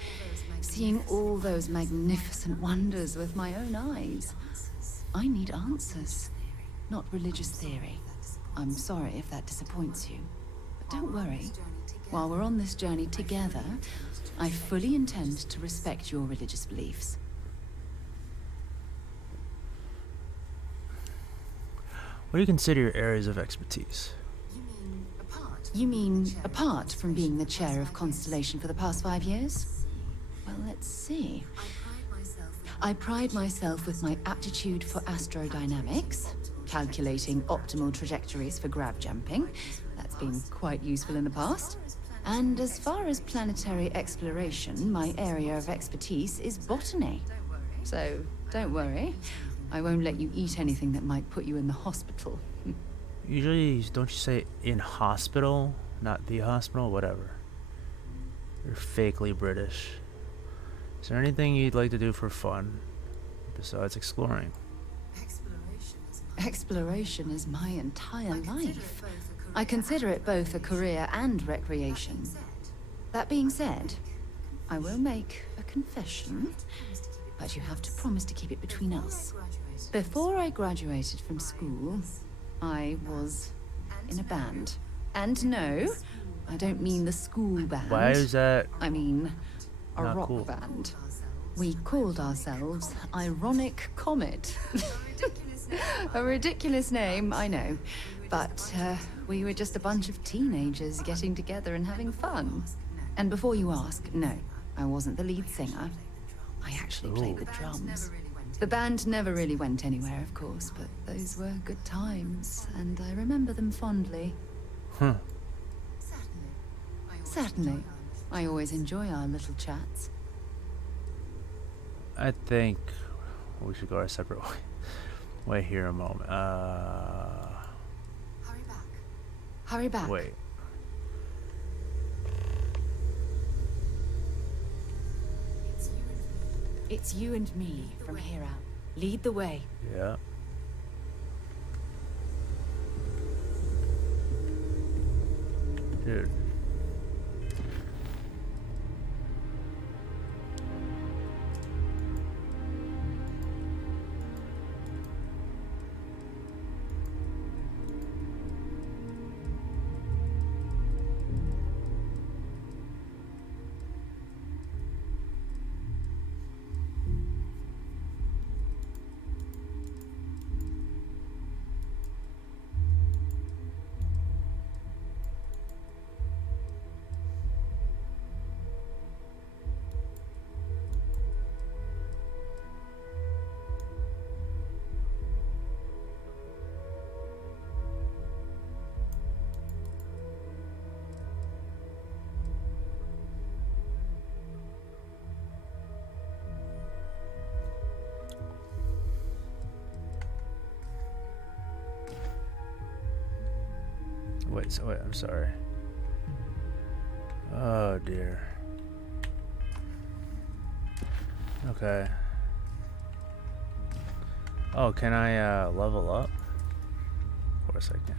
seeing all those magnificent wonders with my own eyes. I need answers, not religious theory. I'm sorry if that disappoints you, but don't worry. While we're on this journey together, I fully intend to respect your religious beliefs. What do you consider your areas of expertise? You mean apart from being the chair of Constellation for the past 5 years? Well, let's see. I pride myself with my aptitude for astrodynamics, calculating optimal trajectories for grav jumping. That's been quite useful in the past. And as far as planetary exploration, my area of expertise is botany. So, don't worry. I won't let you eat anything that might put you in the hospital. Usually, don't you say in hospital, not the hospital, whatever. You're fakely British. Is there anything you'd like to do for fun besides exploring? Exploration is my entire life. I consider it both a career and recreation. That being said, I will make a confession, but you have to promise to keep it between us. Before I graduated from school, I was in a band. And no, I don't mean the school band. Why is that? I mean a not rock cool? band. We called ourselves Ironic Comet. A ridiculous name, I know. But we were just a bunch of teenagers getting together and having fun. And before you ask, no, I wasn't the lead singer. I actually played the drums. The band never really went anywhere, of course, but those were good times, and I remember them fondly. Huh. Certainly. I always enjoy our little chats. I think we should go our separate way here a moment. Hurry back. Wait. It's you and me from here out. Lead the way. Yeah. Dude. Wait, I'm sorry. Oh dear. Okay. Oh, can I level up? Of course I can.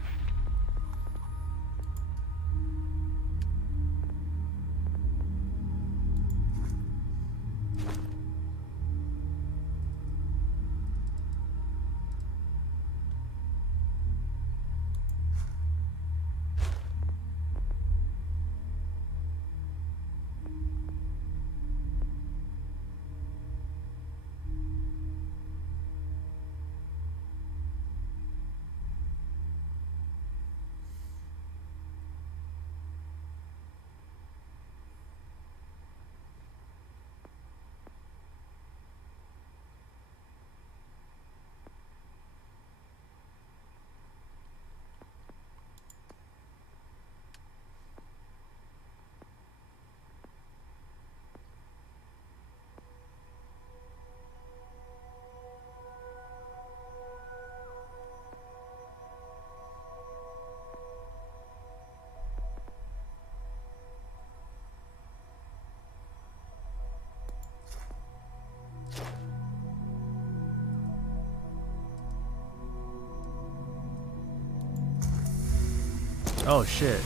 Oh shit.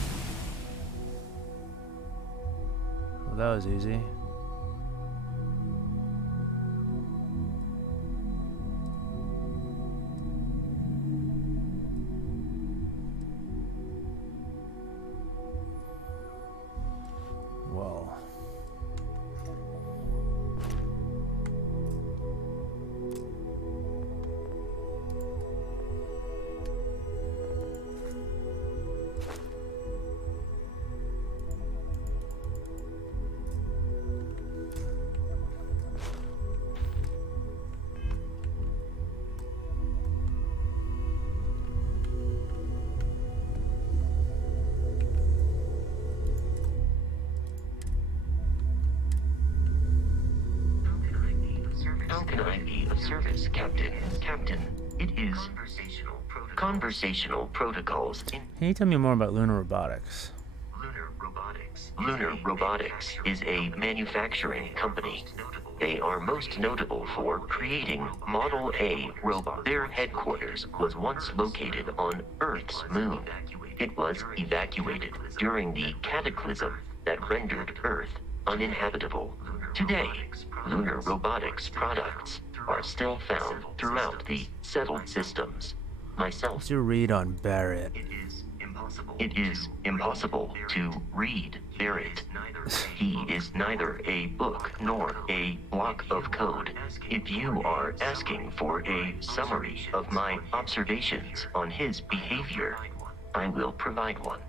Well, that was easy. can I be of service, Captain? Captain, it is conversational protocols in Can you tell me more about lunar robotics? Lunar Robotics is a manufacturing company. They are most notable for creating Model A robot. Their headquarters was once located on Earth's moon. It was evacuated during the cataclysm that rendered Earth uninhabitable. Today, Lunar Robotics products are still found throughout the settled systems. Myself, What's your read on Barrett? it is impossible to read Barrett. He is neither a book nor a block of code. If you are asking for a summary of my observations on his behavior, I will provide one.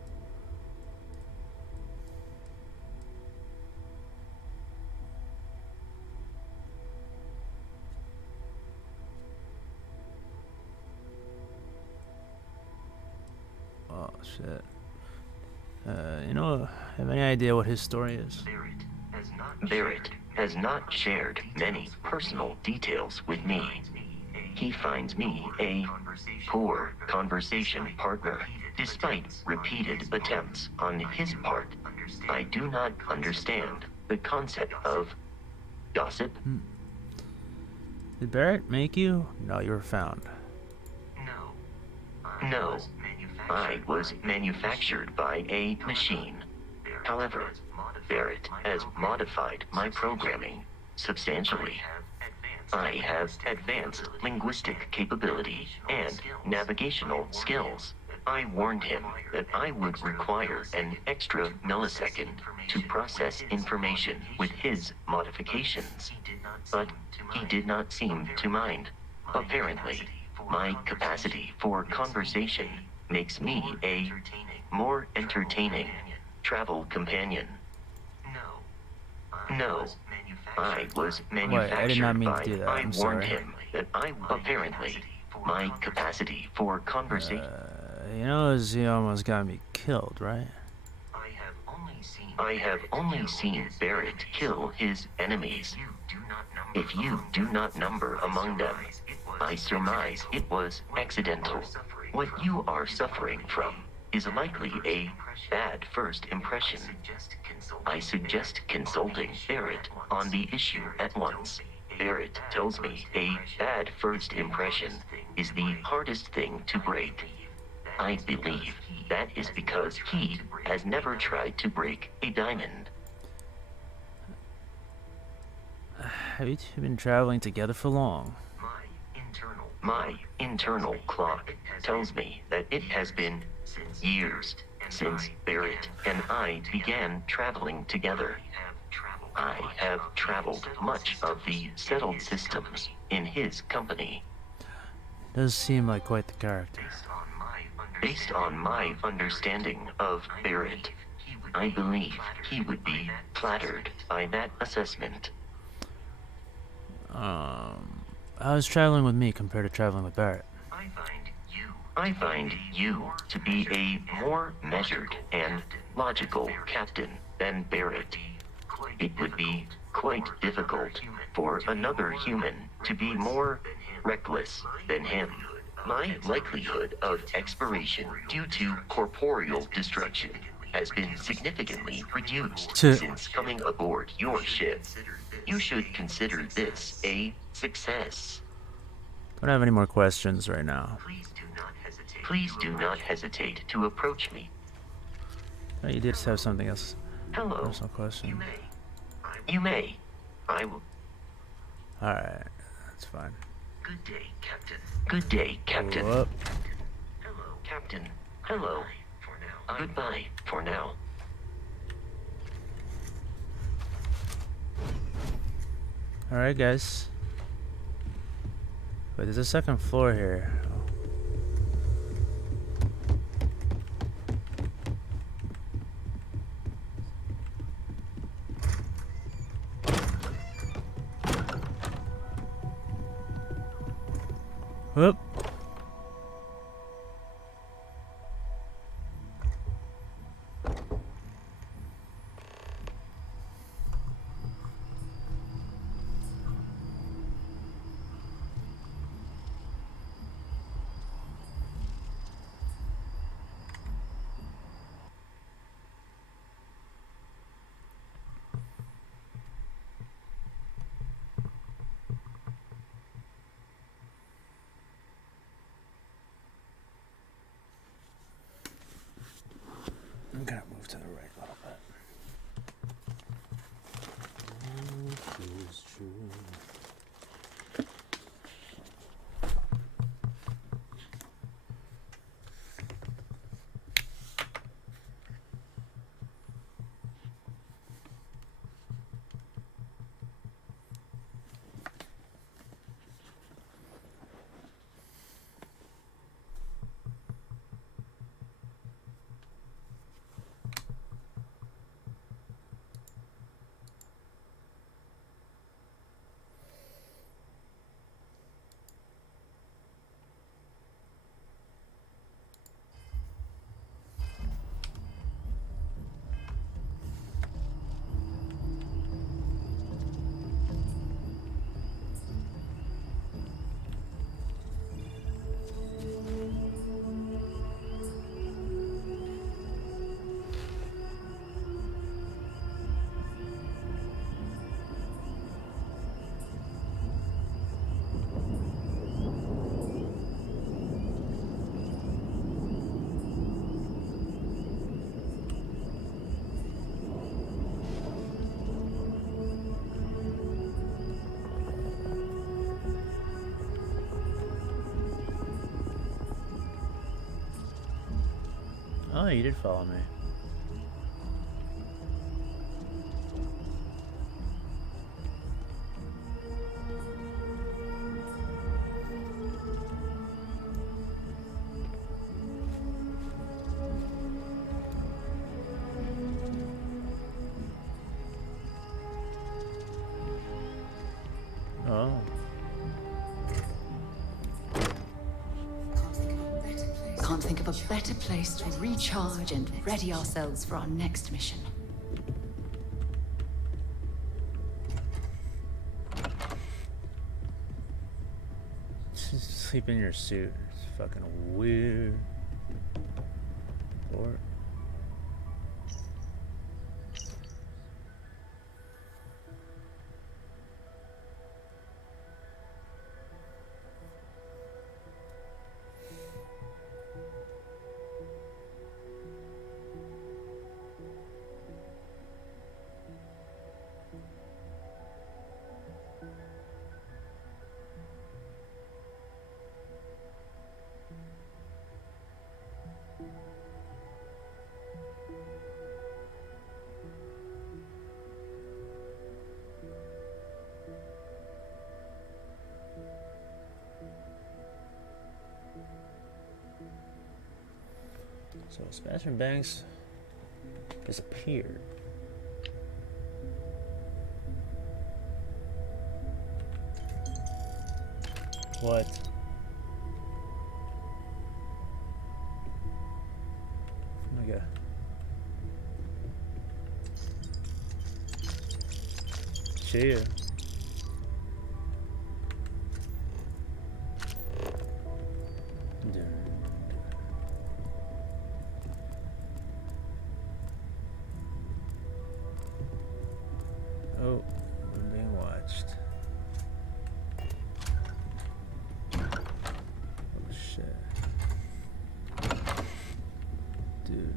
Oh shit. Have any idea what his story is? Barrett has not shared many personal details with me. He finds me a poor conversation partner. Despite repeated attempts on his part, I do not understand the concept of gossip. Did Barrett make you? No, you were found. No, I was manufactured by a machine. However, Barrett has modified my programming substantially. I have advanced linguistic capability and navigational skills. I warned him that I would require an extra millisecond to process information with his modifications, but he did not seem to mind. Apparently, my capacity for conversation makes me a more entertaining travel companion. No, I was manufactured I did not mean to by. do that. I I'm warned sorry. him that apparently my capacity for conversation. He almost got me killed, right? I have only seen Barrett kill his enemies. If you do not number among them, I surmise it was accidental. What you are suffering from is likely a bad first impression. I suggest consulting Barrett on the issue at once. Barrett tells me a bad first impression is the hardest thing to break. I believe that is because he has never tried to break a diamond. Have you two been traveling together for long? My internal clock tells me that it has been years since Barrett and I began traveling together. I have traveled much of the settled systems in his company. Does seem like quite the character. Based on my understanding of Barrett, I believe he would be flattered by that assessment. How is traveling with me compared to traveling with Barrett? I find you to be a more measured and logical captain than Barrett. It would be quite difficult for another human to be more reckless than him. My likelihood of expiration due to corporeal destruction has been significantly reduced since coming aboard your ship. You should consider this a success. Don't have any more questions right now. Please do not hesitate to approach me. Oh, you did have something else. Hello. Personal question. You may. I will. Alright, that's fine. Good day, Captain. Good day, Captain. Whoop. Hello, Captain. Hello. Goodbye for now. Alright, guys. Wait, there's a second floor here. Whoop. Oh, you did follow me. Oh. Can't think of a better place to recharge and ready ourselves for our next mission. Sleep in your suit. It's fucking weird. Or so Sebastian Banks disappeared. What? Oh my god. See ya. Oh, we're being watched. Oh shit. Dude.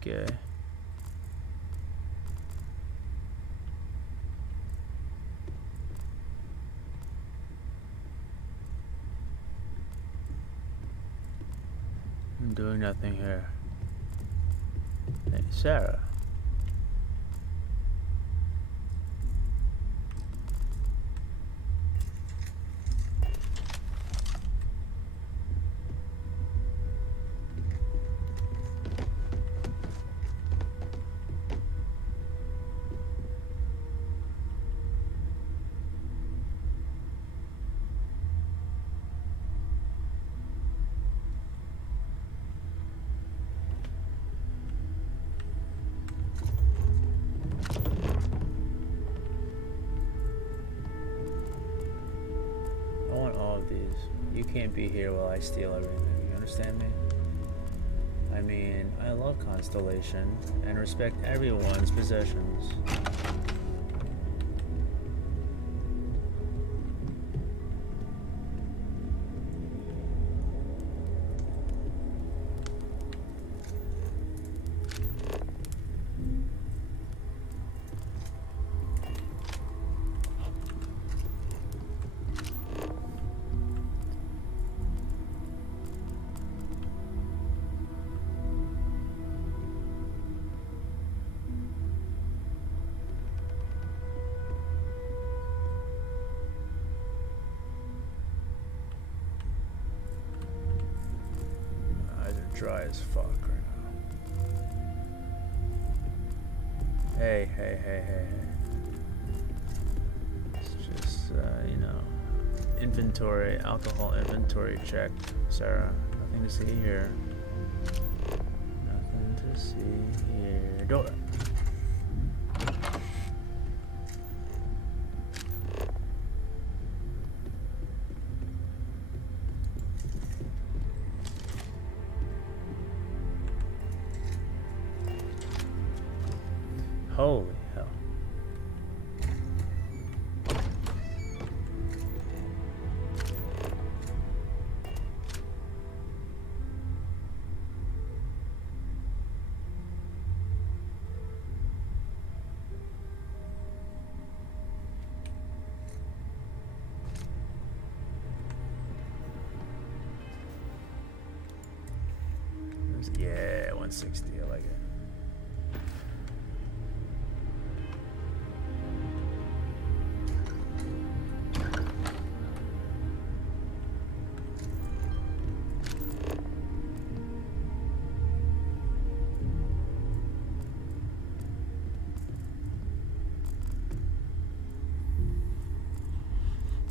Okay. I'm doing nothing here. Hey, Sarah. You can't be here while I steal everything, you understand me? I mean, I love Constellation and respect everyone's possessions. Dry as fuck right now. Hey. It's just, you know, inventory, alcohol inventory check, Sarah. Nothing to see here. Nothing to see here. Door. Holy hell. Yeah, 160, I like it.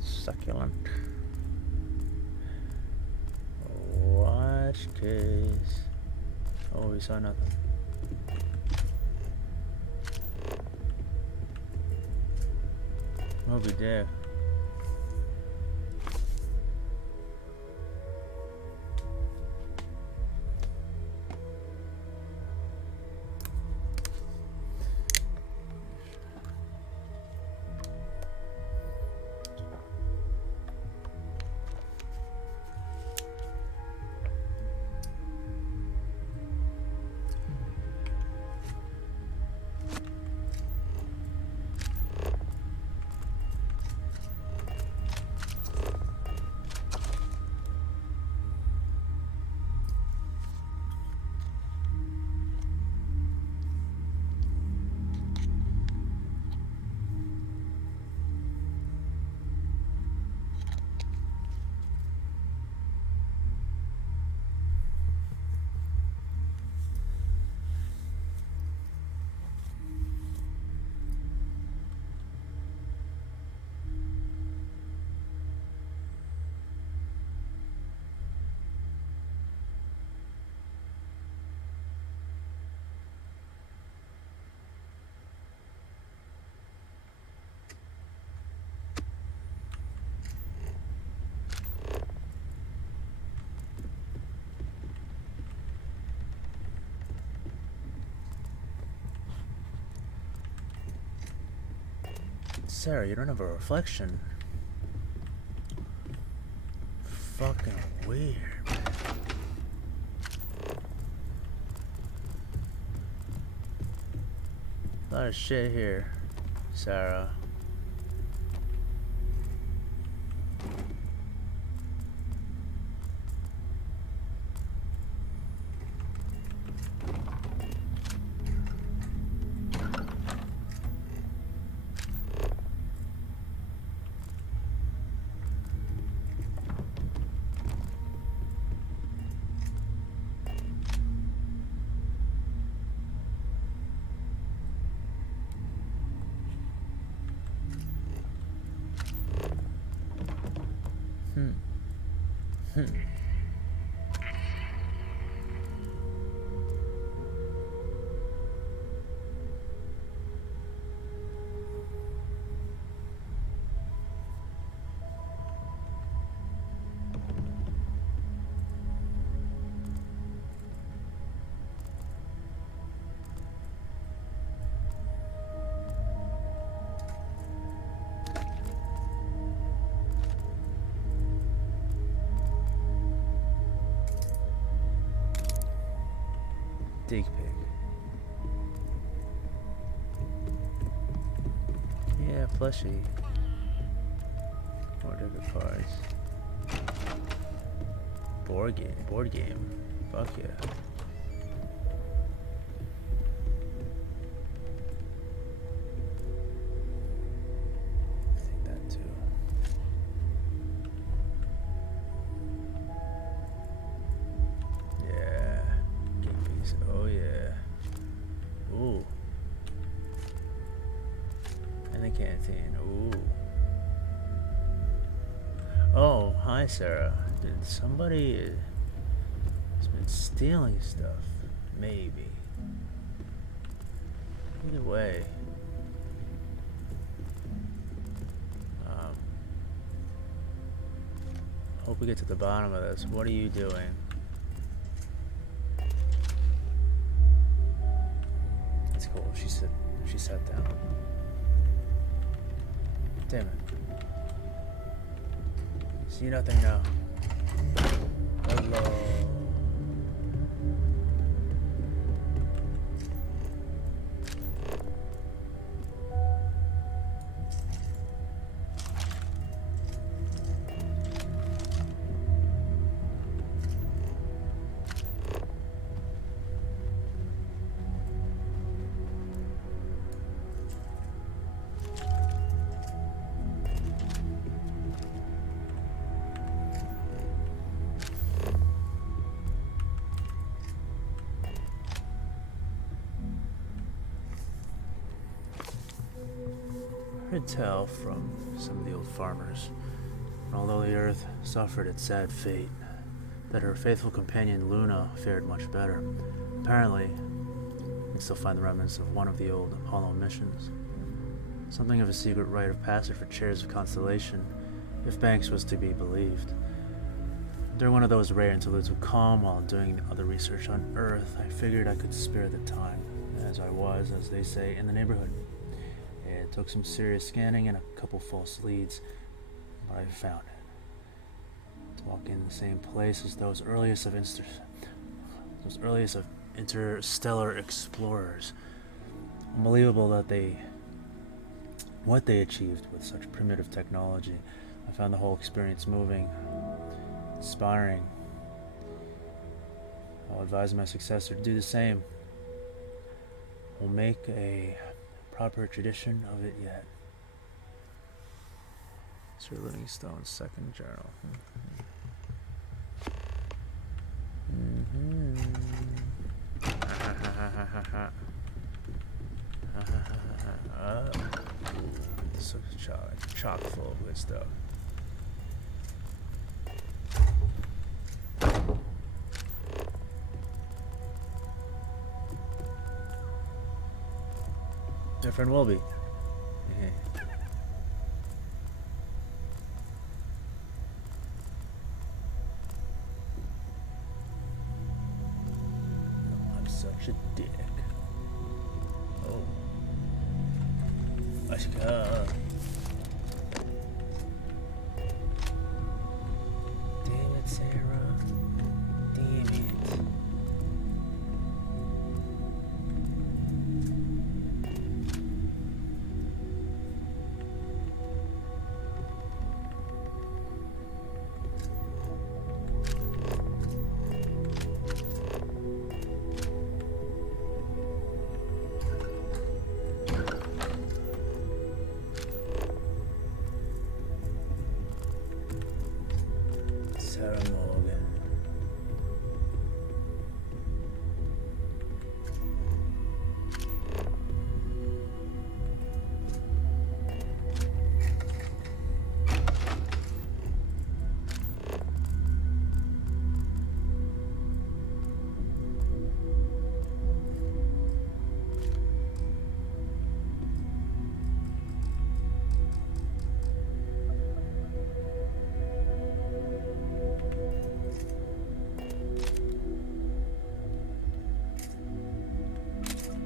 Succulent. Watch case. Oh, we saw nothing. Moby Dick. Sarah, you don't have a reflection. Fucking weird. A lot of shit here, Sarah. Dig pig. Yeah, plushie. More different cards. Board game. Fuck yeah. I think that too. Yeah. Game piece. Oh yeah. Ooh. And a canteen. Ooh. Oh, hi Sarah. Did somebody has been stealing stuff? Maybe. Either way. Hope we get to the bottom of this. What are you doing? cool. She sat down. Damn it. See nothing now. Hello. I could tell from some of the old farmers, although the earth suffered its sad fate, that her faithful companion Luna fared much better. Apparently, you can still find the remnants of one of the old Apollo missions. Something of a secret rite of passage for chairs of constellation, if Banks was to be believed. During one of those rare interludes of calm while doing other research on Earth, I figured I could spare the time, as I was, as they say, in the neighborhood. It took some serious scanning and a couple false leads, but I found it. To walk in the same place as those earliest of interstellar explorers. Unbelievable that what they achieved with such primitive technology. I found the whole experience moving, inspiring. I'll advise my successor to do the same. We'll make a proper tradition of it yet. Sir Livingstone's second journal. This looks chock full of good stuff. My friend will be. Yeah. I'm such a dick. Oh. Let's go. Damn it, Sarah. Damn it.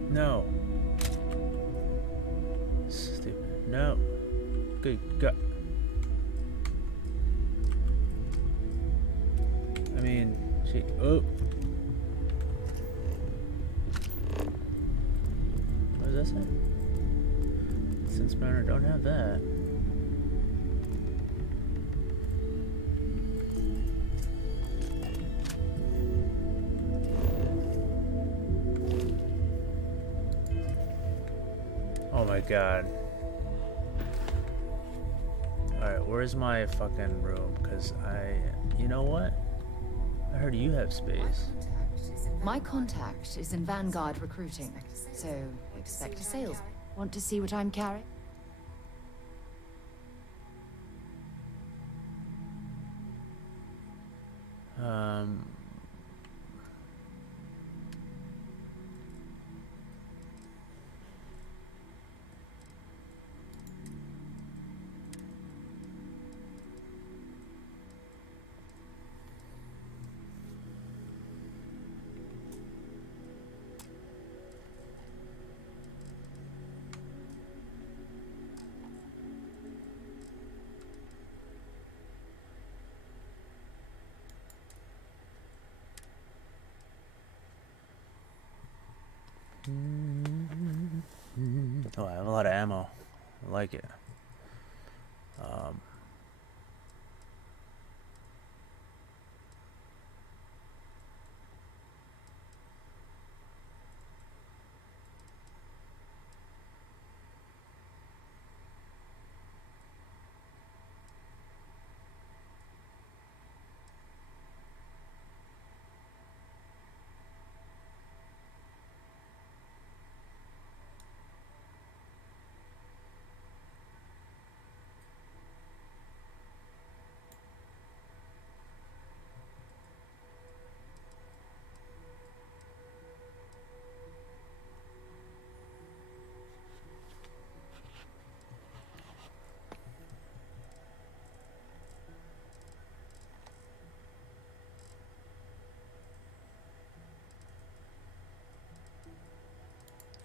No. Stupid. No. Good God. I mean, she. Oh. What does that say? Since Banner don't have that. Oh my God. Alright, where's my fucking room? Because you know what? I heard you have space. My contact is in Vanguard recruiting, so expect a sales. Want to see what I'm carrying? Oh, I have a lot of ammo. I like it.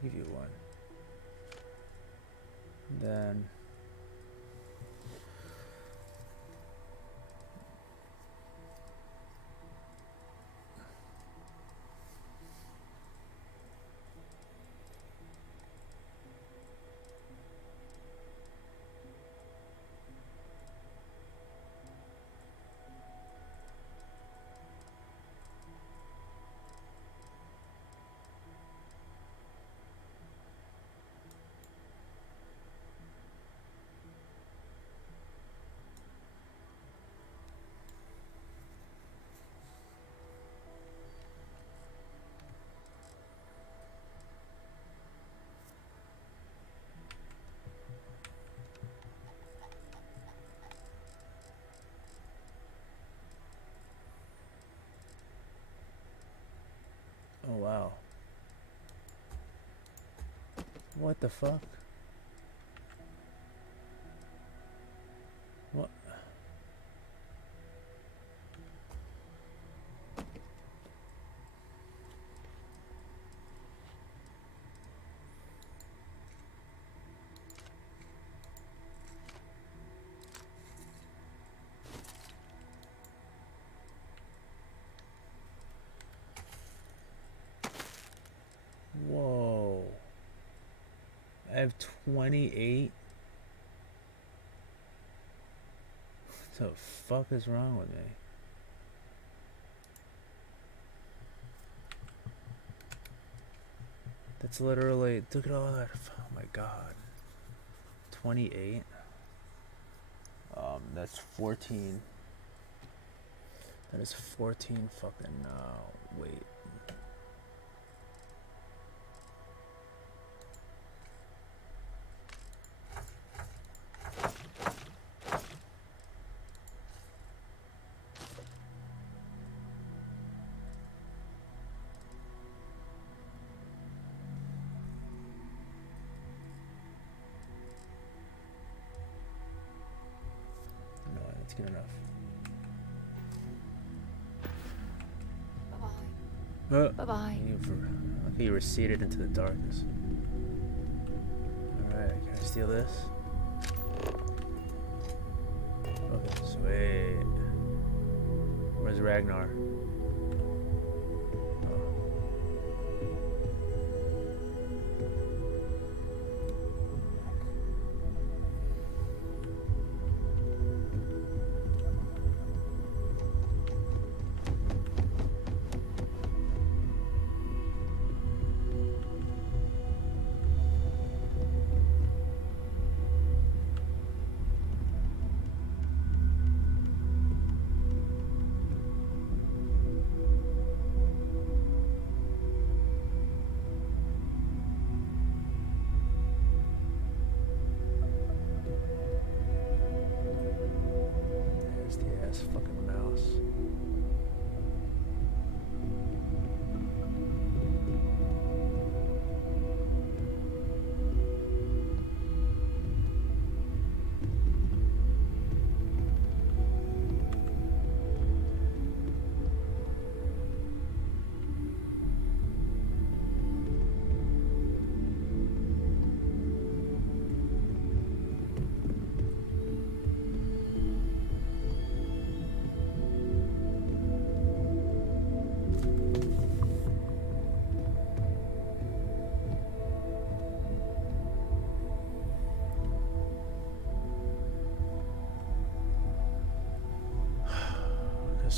Give you one. Then oh wow. What the fuck? What? Whoa. I have 28. What the fuck is wrong with me? That's literally, look at all that. Oh my god. 28. That's 14. That is 14 fucking, wait. No, that's good enough. Bye-bye. Bye-bye. Okay, you receded into the darkness. Alright, can I steal this? Okay, sweet. Where's Ragnar?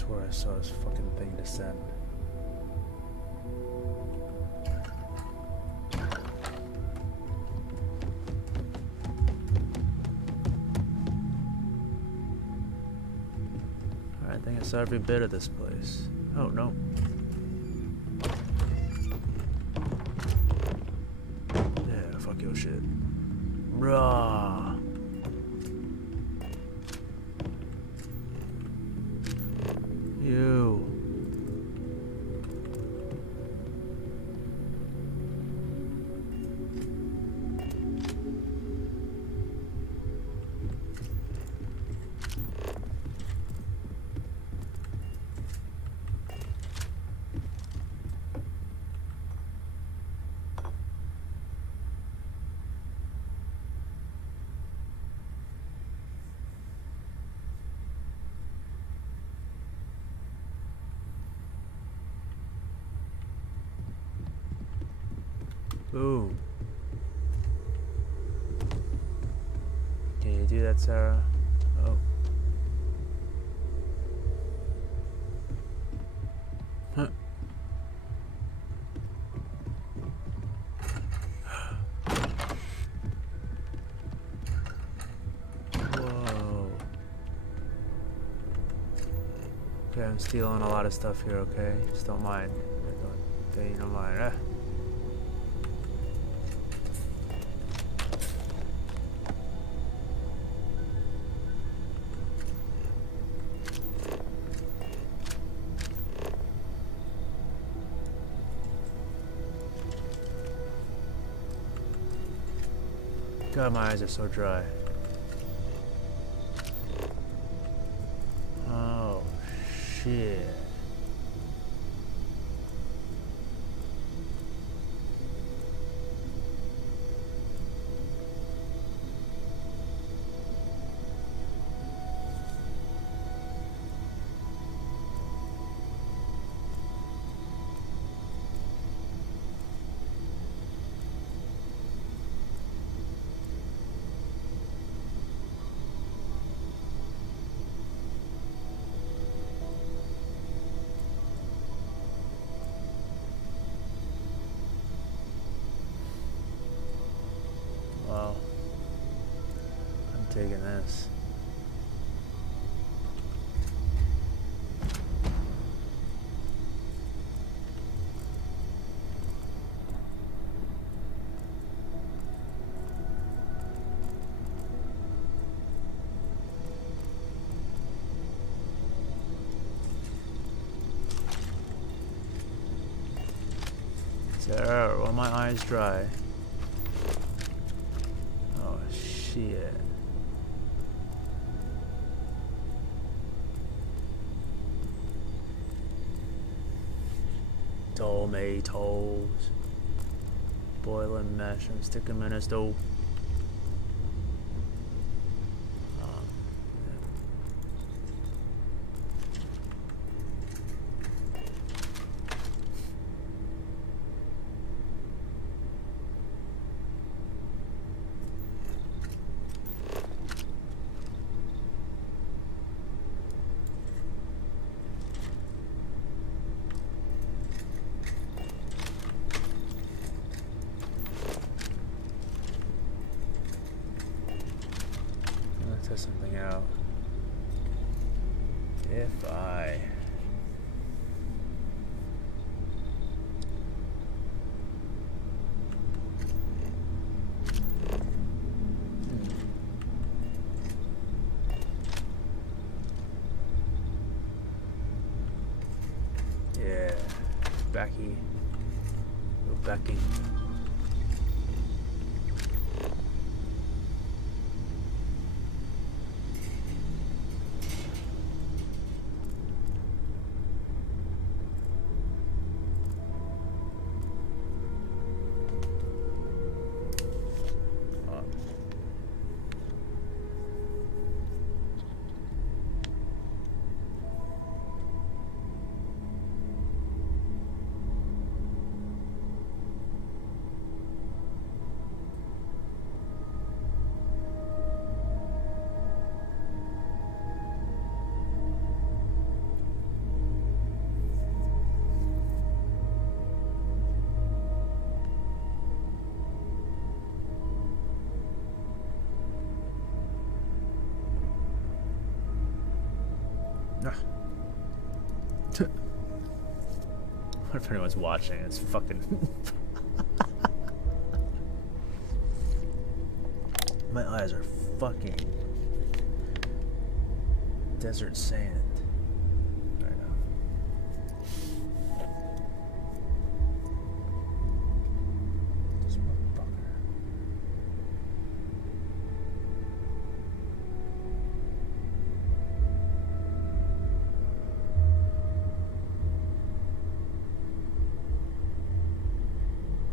swear I saw this fucking thing descend. I think I saw every bit of this place. Oh, no. Yeah, fuck your shit. Raw. You. Boom. Can you do that, Sarah? Oh. Huh. Whoa. Okay, I'm stealing a lot of stuff here, okay? Just don't mind. Don't mind. God, my eyes are so dry. Oh, shit. Wow. I'm taking this. Sarah, are my eyes dry? Oh, shit. Tomatoes. Boil and mash and stick them in a stove. Let's test something out. If I yeah, Becky. Go Becky. What if anyone's watching? It's fucking. My eyes are fucking desert sand right now. This motherfucker.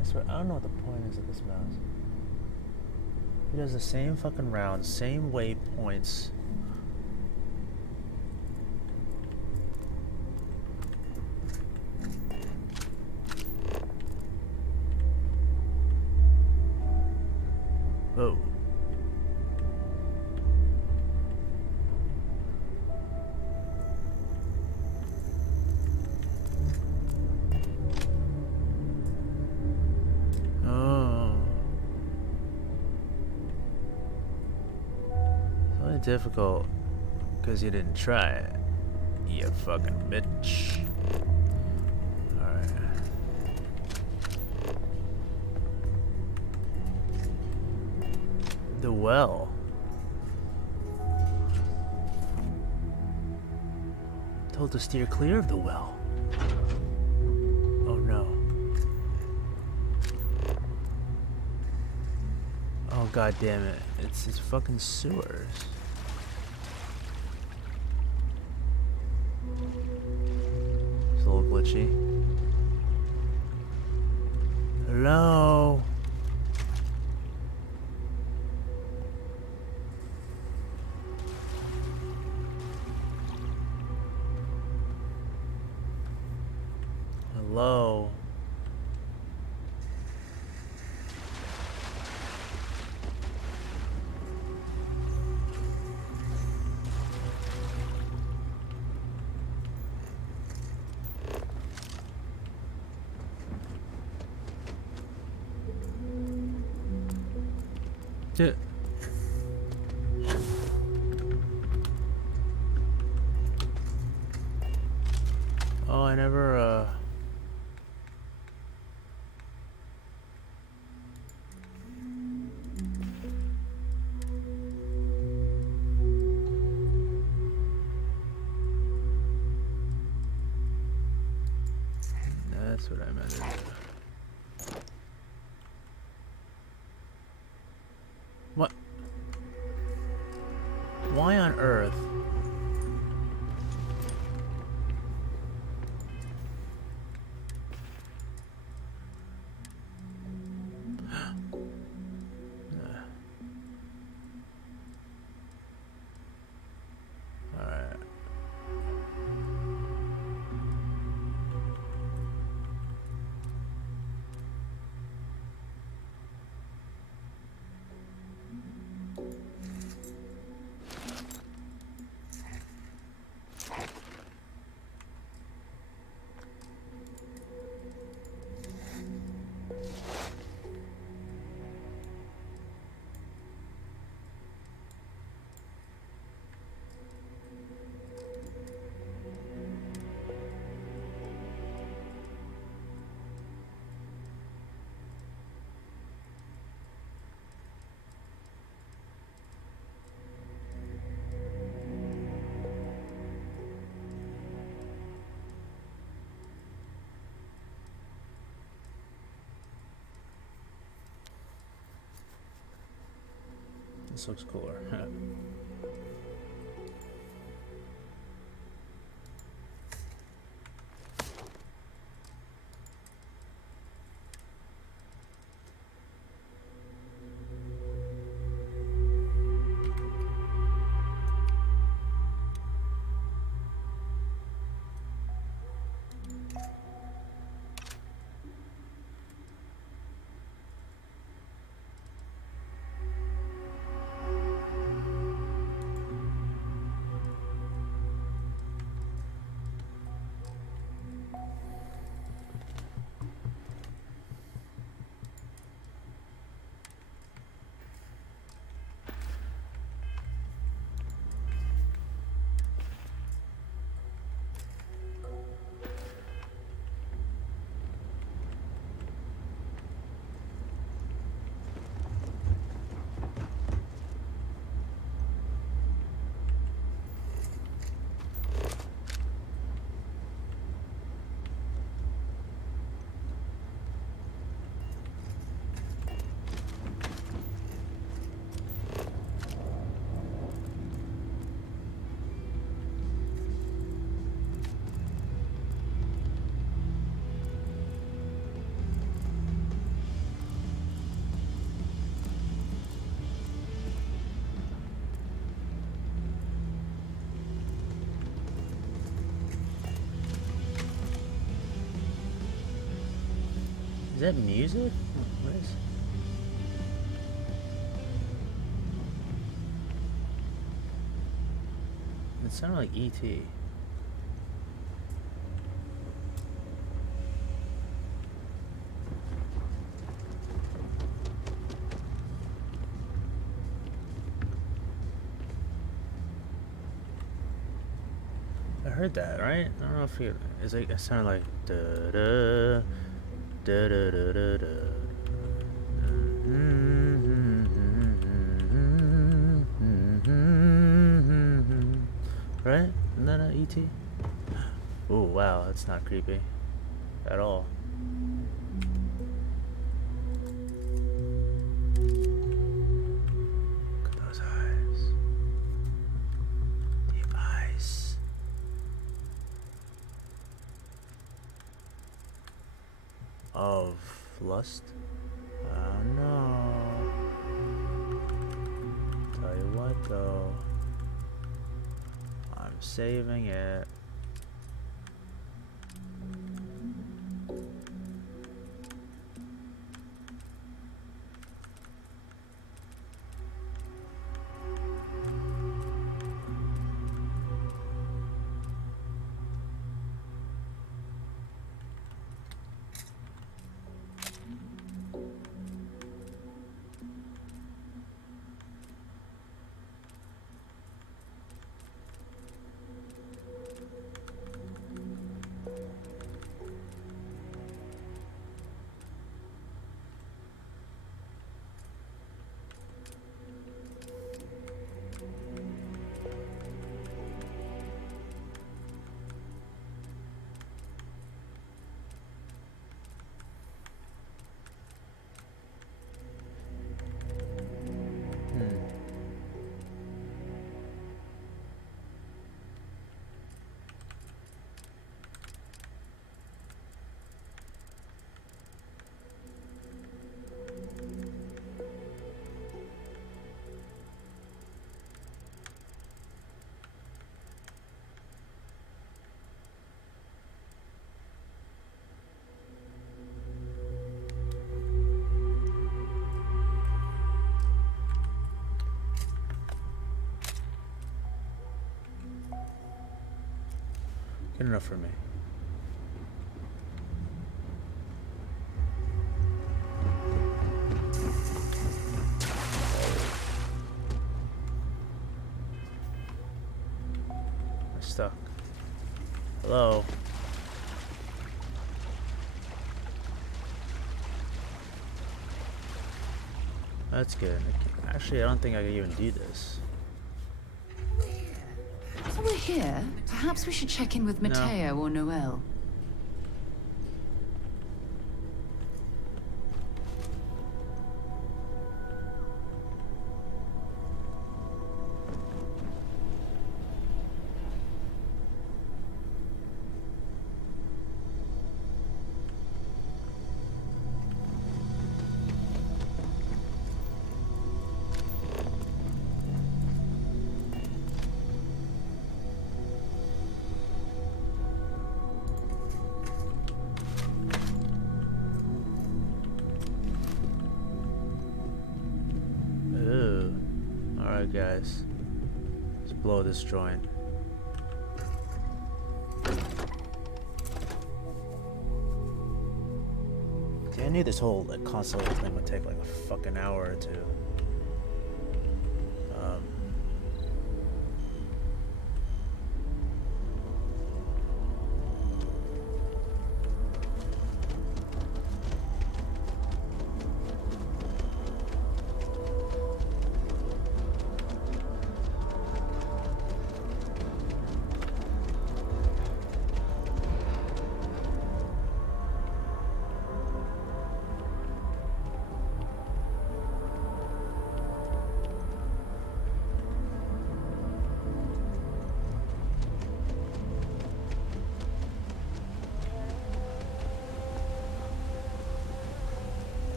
I swear, I don't know what the point is of this mouse. He does the same fucking rounds, same waypoints. Oh. Difficult because you didn't try it, you fucking bitch. Alright. The well. Told to steer clear of the well. Oh no. Oh god damn it. It's fucking sewers. It's a little glitchy. Hello? Hello? Yeah. Oh, I never, That's what I meant to do. What? Why on earth? Alright. This looks cooler. that music? What is it? It sounded like E.T. I heard that, right? I don't know if it sounded like da da da da da da da. Right? Isn't that an E.T.? Oh wow, that's not creepy at all. Look at those eyes. Deep eyes. Of lust? Oh no. Tell you what though. I'm saving it. Good enough for me. I'm stuck. Hello? That's good. Actually, I don't think I can even do this. While we're here, perhaps we should check in with Mateo or Noel. Guys, let's blow this joint. See, I knew this whole console thing would take like a fucking hour or two.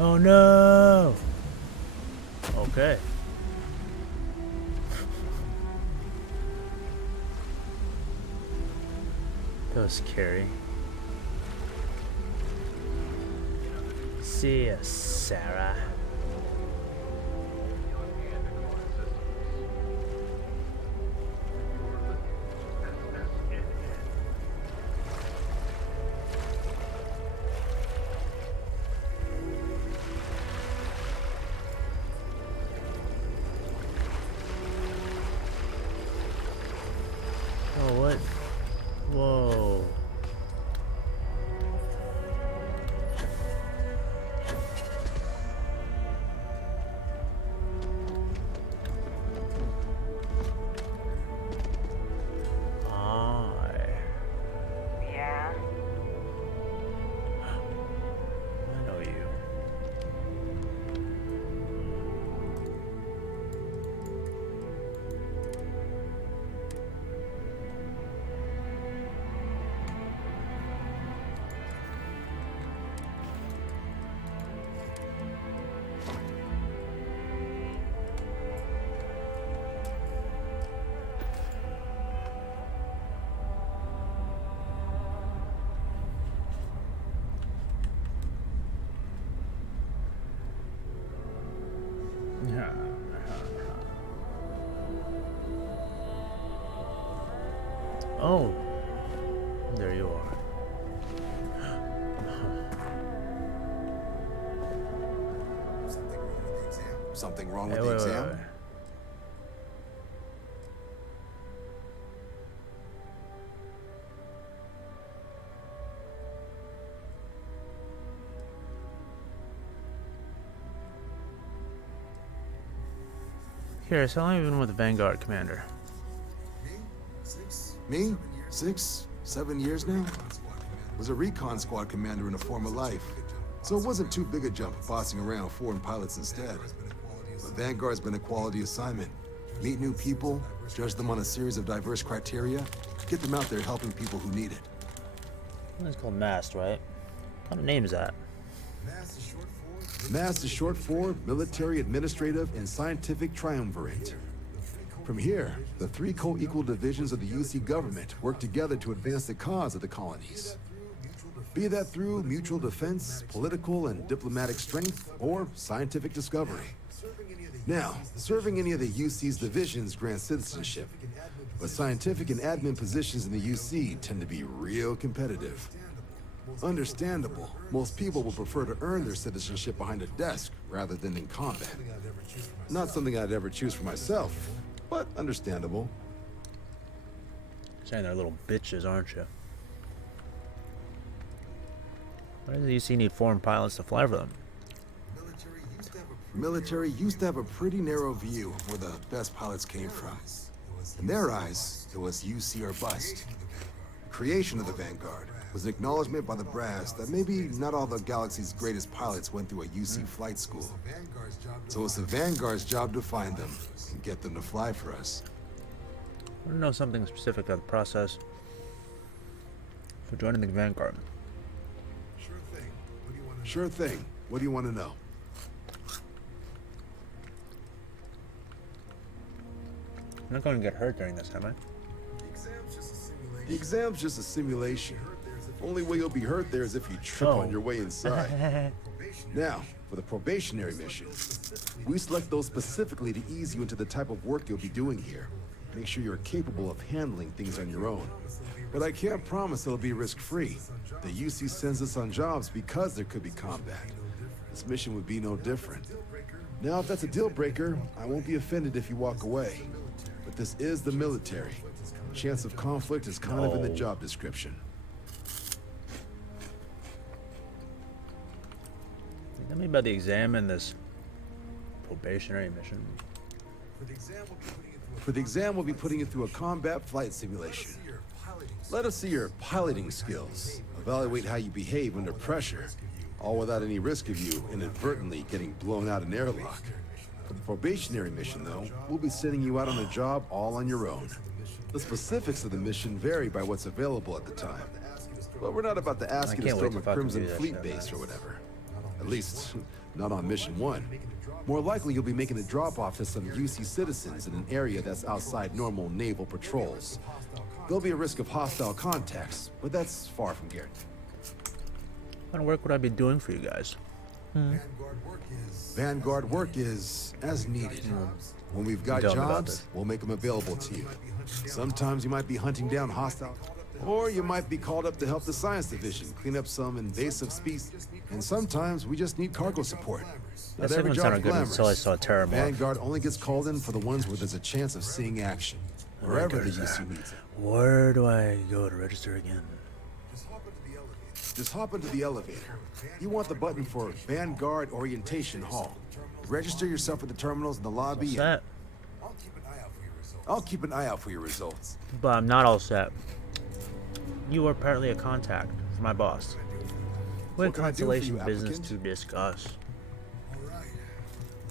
Oh no! Okay. Ghost Carrie. See ya, Sarah. Oh, what? Whoa. Yeah. I know you. Oh, there you are. Something wrong Hey, with the wait, exam? wait. Curious, how long have you been with the Vanguard, Commander? Me? 6, 7 years now? Was a recon squad commander in a former life. So it wasn't too big a jump bossing around foreign pilots instead. But Vanguard's been a quality assignment. Meet new people, judge them on a series of diverse criteria, get them out there helping people who need it. It's called MAST, right? What kind of name is that? MAST is short for Military, Administrative, and Scientific Triumvirate. From here, the 3 co-equal divisions of the UC government work together to advance the cause of the colonies. Be that through mutual defense, political and diplomatic strength, or scientific discovery. Now, serving any of the UC's divisions grants citizenship, but scientific and admin positions in the UC tend to be real competitive. Understandable. Most people will prefer to earn their citizenship behind a desk rather than in combat. Not something I'd ever choose for myself, but understandable. Saying they're little bitches, aren't you? Why does the UC need foreign pilots to fly for them? Military used to have a pretty narrow view of where the best pilots came from. In their eyes, it was UC or bust. Creation of the Vanguard was an acknowledgement by the brass that maybe not all the galaxy's greatest pilots went through a UC flight school. So it's the Vanguard's job to find them and get them to fly for us. I want to know something specific of the process for joining the Vanguard. Sure thing. What do you want to know? I'm not going to get hurt during this, am I? The exam's just a simulation. Only way you'll be hurt there is if you trip on your way inside. Now, for the probationary mission, we select those specifically to ease you into the type of work you'll be doing here. Make sure you're capable of handling things on your own. But I can't promise it'll be risk-free. The UC sends us on jobs because there could be combat. This mission would be no different. Now, if that's a deal breaker, I won't be offended if you walk away. But this is the military. Chance of conflict is kind of in the job description. Tell me about the exam and this probationary mission. For the exam, we'll be putting you through a combat flight simulation. Let us see your piloting skills. Evaluate how you behave under pressure, all without any risk of you inadvertently getting blown out an airlock. For the probationary mission, though, we'll be sending you out on a job all on your own. The specifics of the mission vary by what's available at the time. But we're not about to ask you to storm a Crimson Fleet base or whatever. At least, not on Mission 1. More likely, you'll be making a drop-off to some UC citizens in an area that's outside normal naval patrols. There'll be a risk of hostile contacts, but that's far from guaranteed. What kind of work would I be doing for you guys? Vanguard work is as needed. When we've got Tell me about jobs, this. we'll make them available to you. Sometimes you might be hunting down hostile, or you might be called up to help the science division clean up some invasive species. And sometimes we just need cargo support. That Not every segment job's sounded good glamorous. until I saw Terramorph. Vanguard only gets called in for the ones where there's a chance of seeing action. Wherever the UC needs it. Where do I go to register again? Just hop into the elevator. You want the button for Vanguard Orientation Hall. Register yourself at the terminals in the lobby. What's that? I'll keep an eye out for your results. But I'm not all set. You are apparently a contact for my boss. We have What can I do for you, constellation business applicant? to discuss.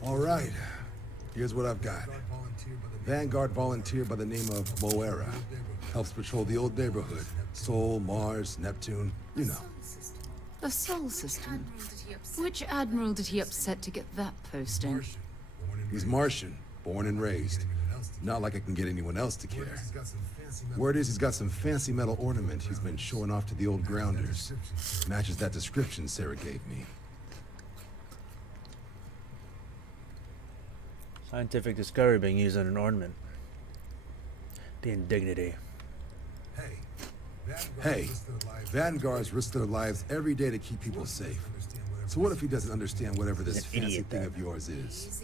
All right. Here's what I've got. Vanguard volunteer by the name of Moera. Helps patrol the old neighborhood. Sol, Mars, Neptune, you know. The Sol system. Which admiral did he upset to get that posting? He's Martian, born and raised. Not like I can get anyone else to care. Word is he's got some fancy metal ornament he's been showing off to the old grounders. Matches that description Sarah gave me. Scientific discovery being used in an ornament. The indignity. Hey, Vanguards risk their lives every day to keep people safe. So what if he doesn't understand whatever this An fancy idiot, thing then. of yours is?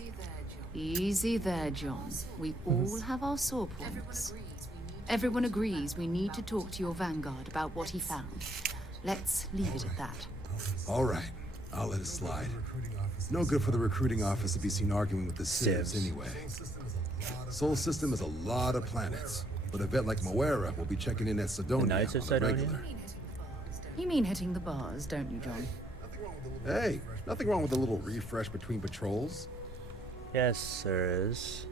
Easy there, John. We all have our sore points. Everyone agrees we need to talk to your Vanguard about what he found. Let's leave it at that. All right, I'll let it slide. No good for the recruiting office to be seen arguing with the civs Civs. anyway. Sol system has a lot of planets, but a vet like Moera will be checking in at Cydonia Knights on of the Cydonia? regular. You mean hitting the bars, don't you, John? Hey, nothing wrong with a little refresh between patrols. Yes, there is.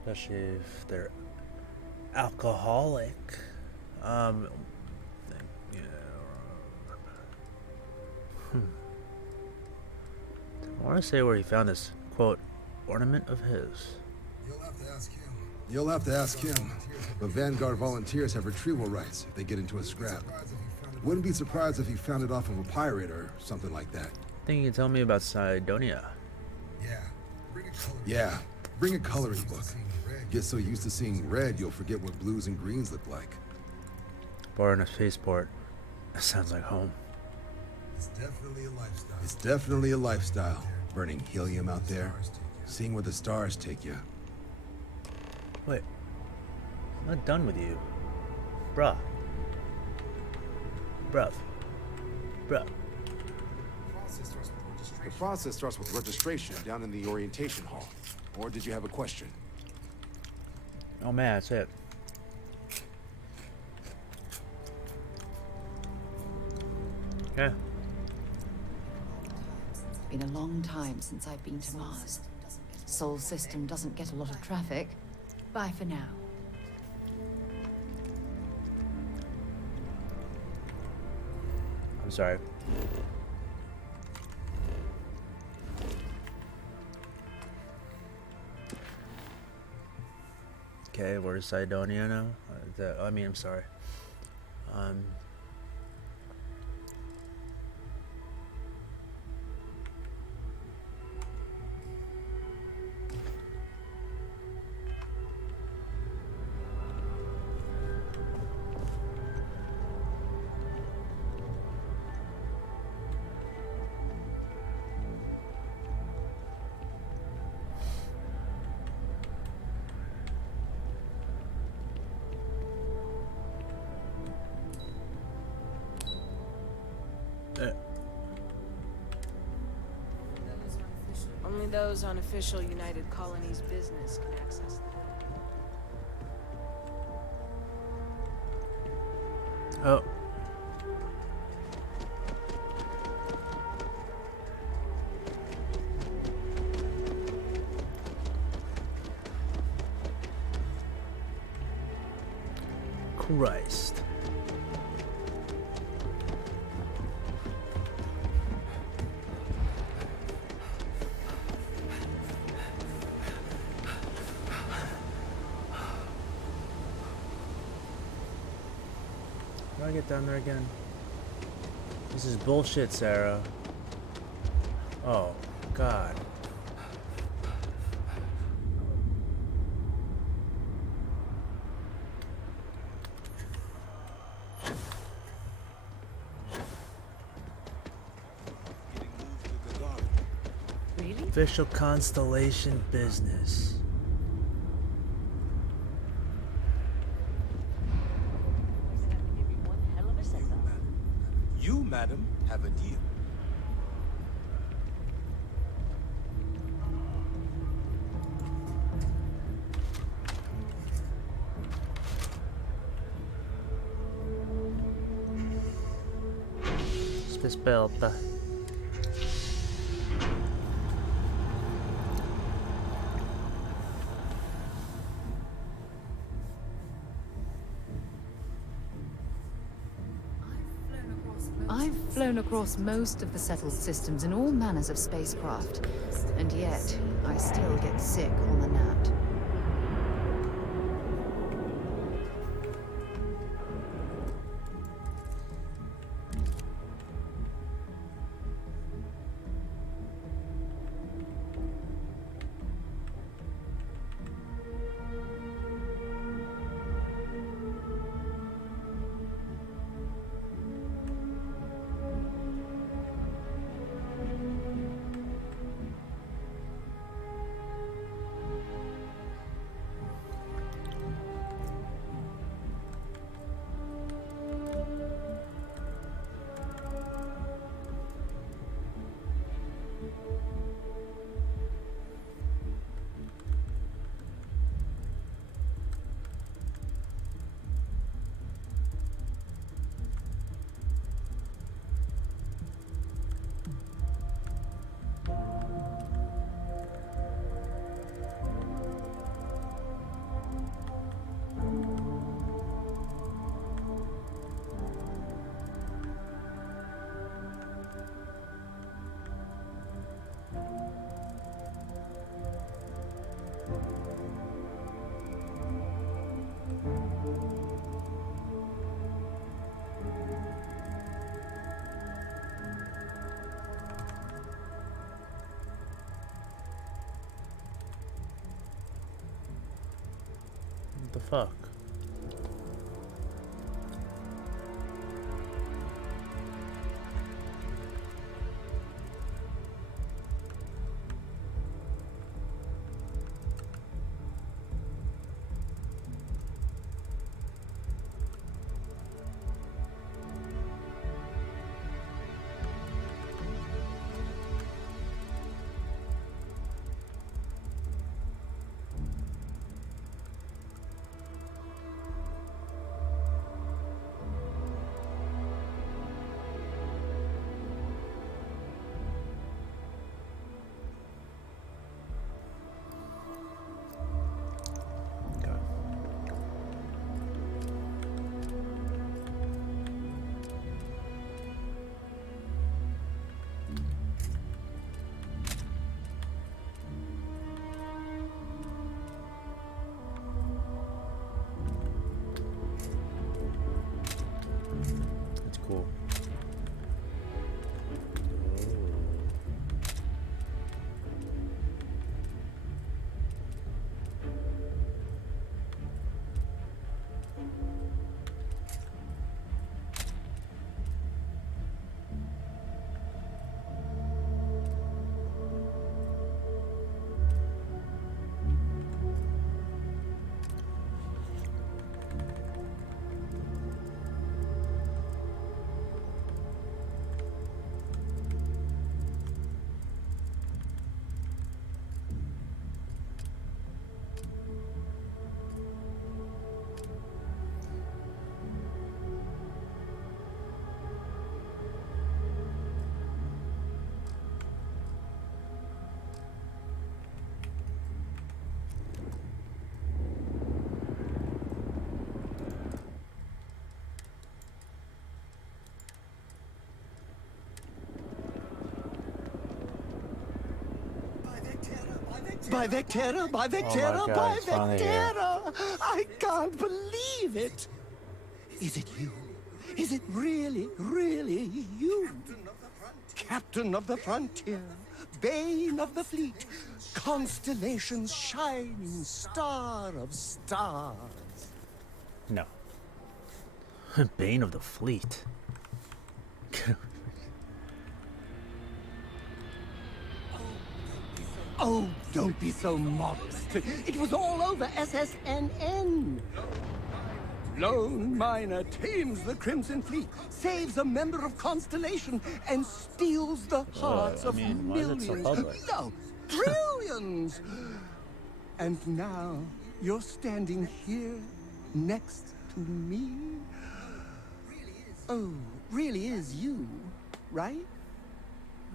Especially if they're alcoholic. Yeah. I want to say where he found this, quote, ornament of his. You'll have to ask him, but Vanguard volunteers have retrieval rights if they get into a scrap. Wouldn't be surprised if he found it off of a pirate or something like that. Think you can tell me about Cydonia? Yeah, bring a coloring book. Get so used to seeing red, you'll forget what blues and greens look like. Born in a spaceport. That sounds like home. It's definitely a lifestyle. Burning helium out there, seeing where the stars take you. Wait. I'm not done with you. Bruh. Bruv. Bruh. The process starts with registration down in the orientation hall. Or did you have a question? Oh man, that's it. Yeah. It's been a long time since I've been to Mars. Sol system doesn't get a lot of traffic. Bye for now. I'm sorry. Okay, where's Cydonia now? I'm sorry. Only those on official United Colonies business can access them. Oh. Christ. How do I get down there again? This is bullshit, Sarah. Oh, God. Really? Official constellation business. You, madam, have a deal. Spespelta. I've flown across most of the settled systems in all manners of spacecraft, and yet I still get sick on the gnat. What the fuck? That's cool. By Vectera, by Vectera, Oh my God, by it's finally here. Vectera! I can't believe it! Is it you? Is it really, really you? Captain of the frontier, bane of the fleet, constellation's shining star of stars. No. Bane of the fleet. Oh, don't be so modest. It was all over SSNN. Lone miner tames the Crimson Fleet, saves a member of Constellation, and steals the hearts of why is it so millions. public? No, trillions! And now you're standing here next to me. Oh, really is you, right?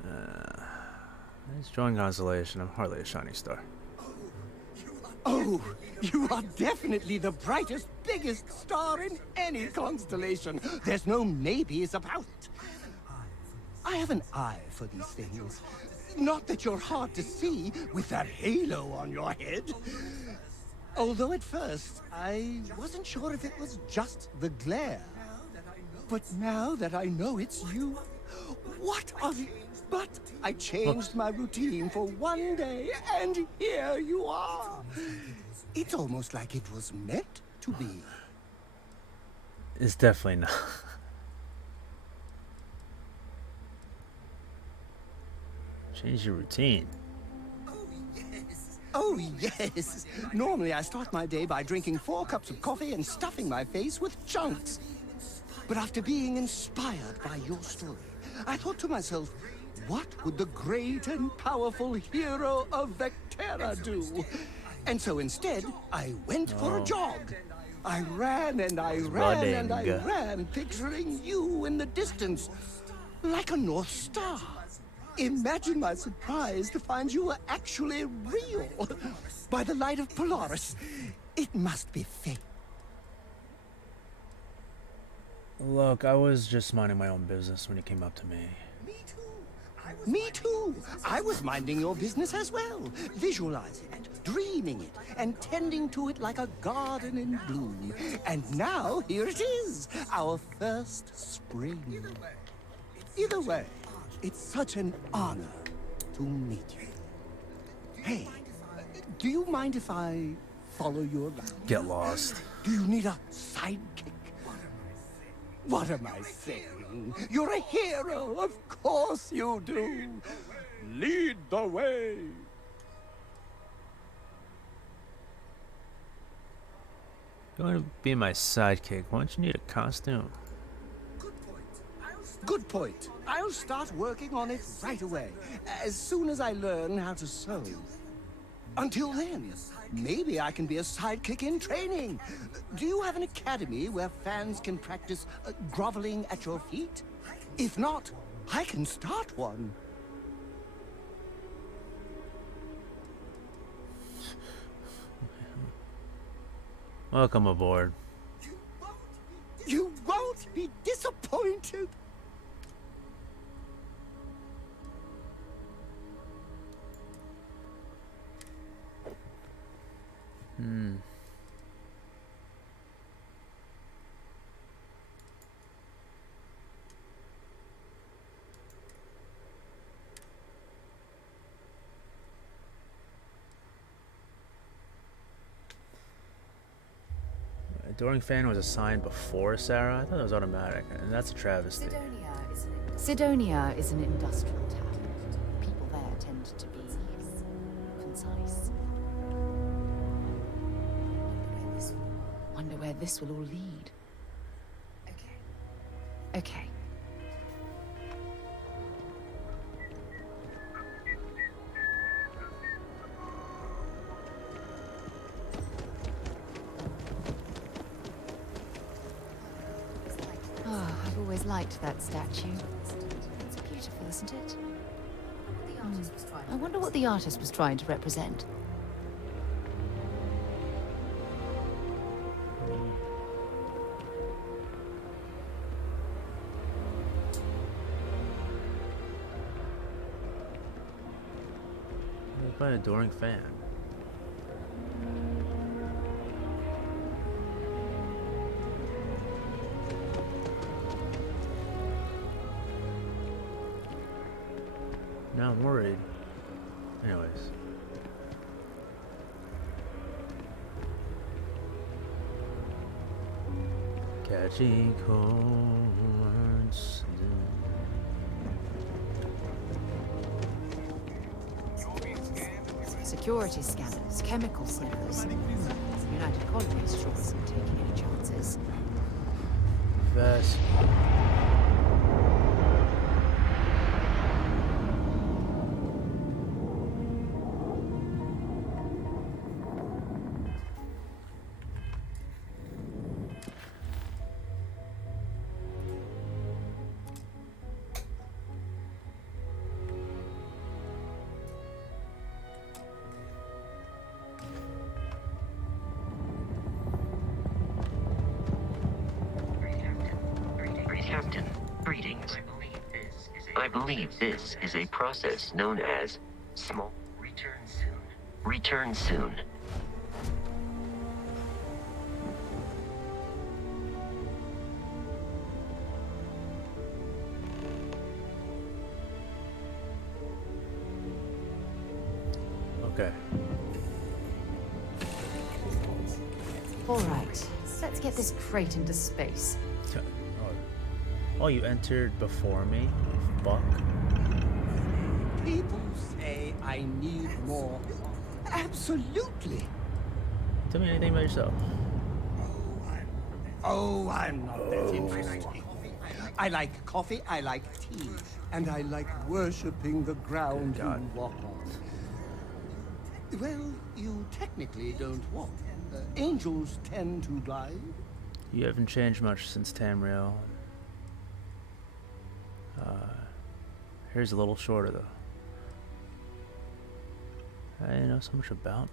Nice drawing constellation. I'm hardly a shining star. Oh, you are definitely the brightest, biggest star in any constellation. There's no maybes about it. I have an eye for these things. Not that you're hard to see with that halo on your head. Although at first, I wasn't sure if it was just the glare. But now that I know it's you, what of it? But I changed my routine for one day, and here you are. It's almost like it was meant to be. It's definitely not. Change your routine. Oh, yes. Normally I start my day by drinking 4 cups of coffee and stuffing my face with chunks. But after being inspired by your story, I thought to myself, what would the great and powerful hero of Vectera do? And so instead, I went for a jog. I ran and I ran and I ran, picturing you in the distance, like a North Star. Imagine my surprise to find you were actually real, by the light of Polaris. It must be fate. Look, I was just minding my own business when you came up to me. Me too. I was minding your business as well, visualizing it, dreaming it, and tending to it like a garden in bloom. And now, here it is, our first spring. Either way, it's such an honor to meet you. Hey, do you mind if I follow your line? Get lost. Do you need a sidekick? What am I saying? You're a hero, of course you do. Lead the way. Going to be my sidekick. Why don't you need a costume? Good point. I'll start working on it right away, as soon as I learn how to sew. Until then, maybe I can be a sidekick in training. Do you have an academy where fans can practice groveling at your feet? If not, I can start one. Welcome aboard. You won't be disappointed. Adoring fan was assigned before Sarah? I thought it was automatic, and that's a travesty. Cydonia is an industrial town. People there tend to be concise. Wonder where this will all lead. Okay. I've always liked that statue. It's beautiful, isn't it? I wonder what the artist was trying to represent. What about Adoring fan? Now I'm worried. Anyways. Catching chords. Security scanners, chemical sniffers. United Colonies sure isn't taking any chances. Vest. Captain, greetings. I believe this is a process known as small return soon. Return soon. Okay. All right, let's get this crate into space. Oh, you entered before me? Fuck. People say I need more. Absolutely. Tell me anything about yourself. Oh, I'm not that interesting. I like coffee, I like tea, and I like worshipping the ground you walk on. Well, you technically don't walk. Angels tend to glide. You haven't changed much since Tamriel. Here's a little shorter though. I didn't know so much about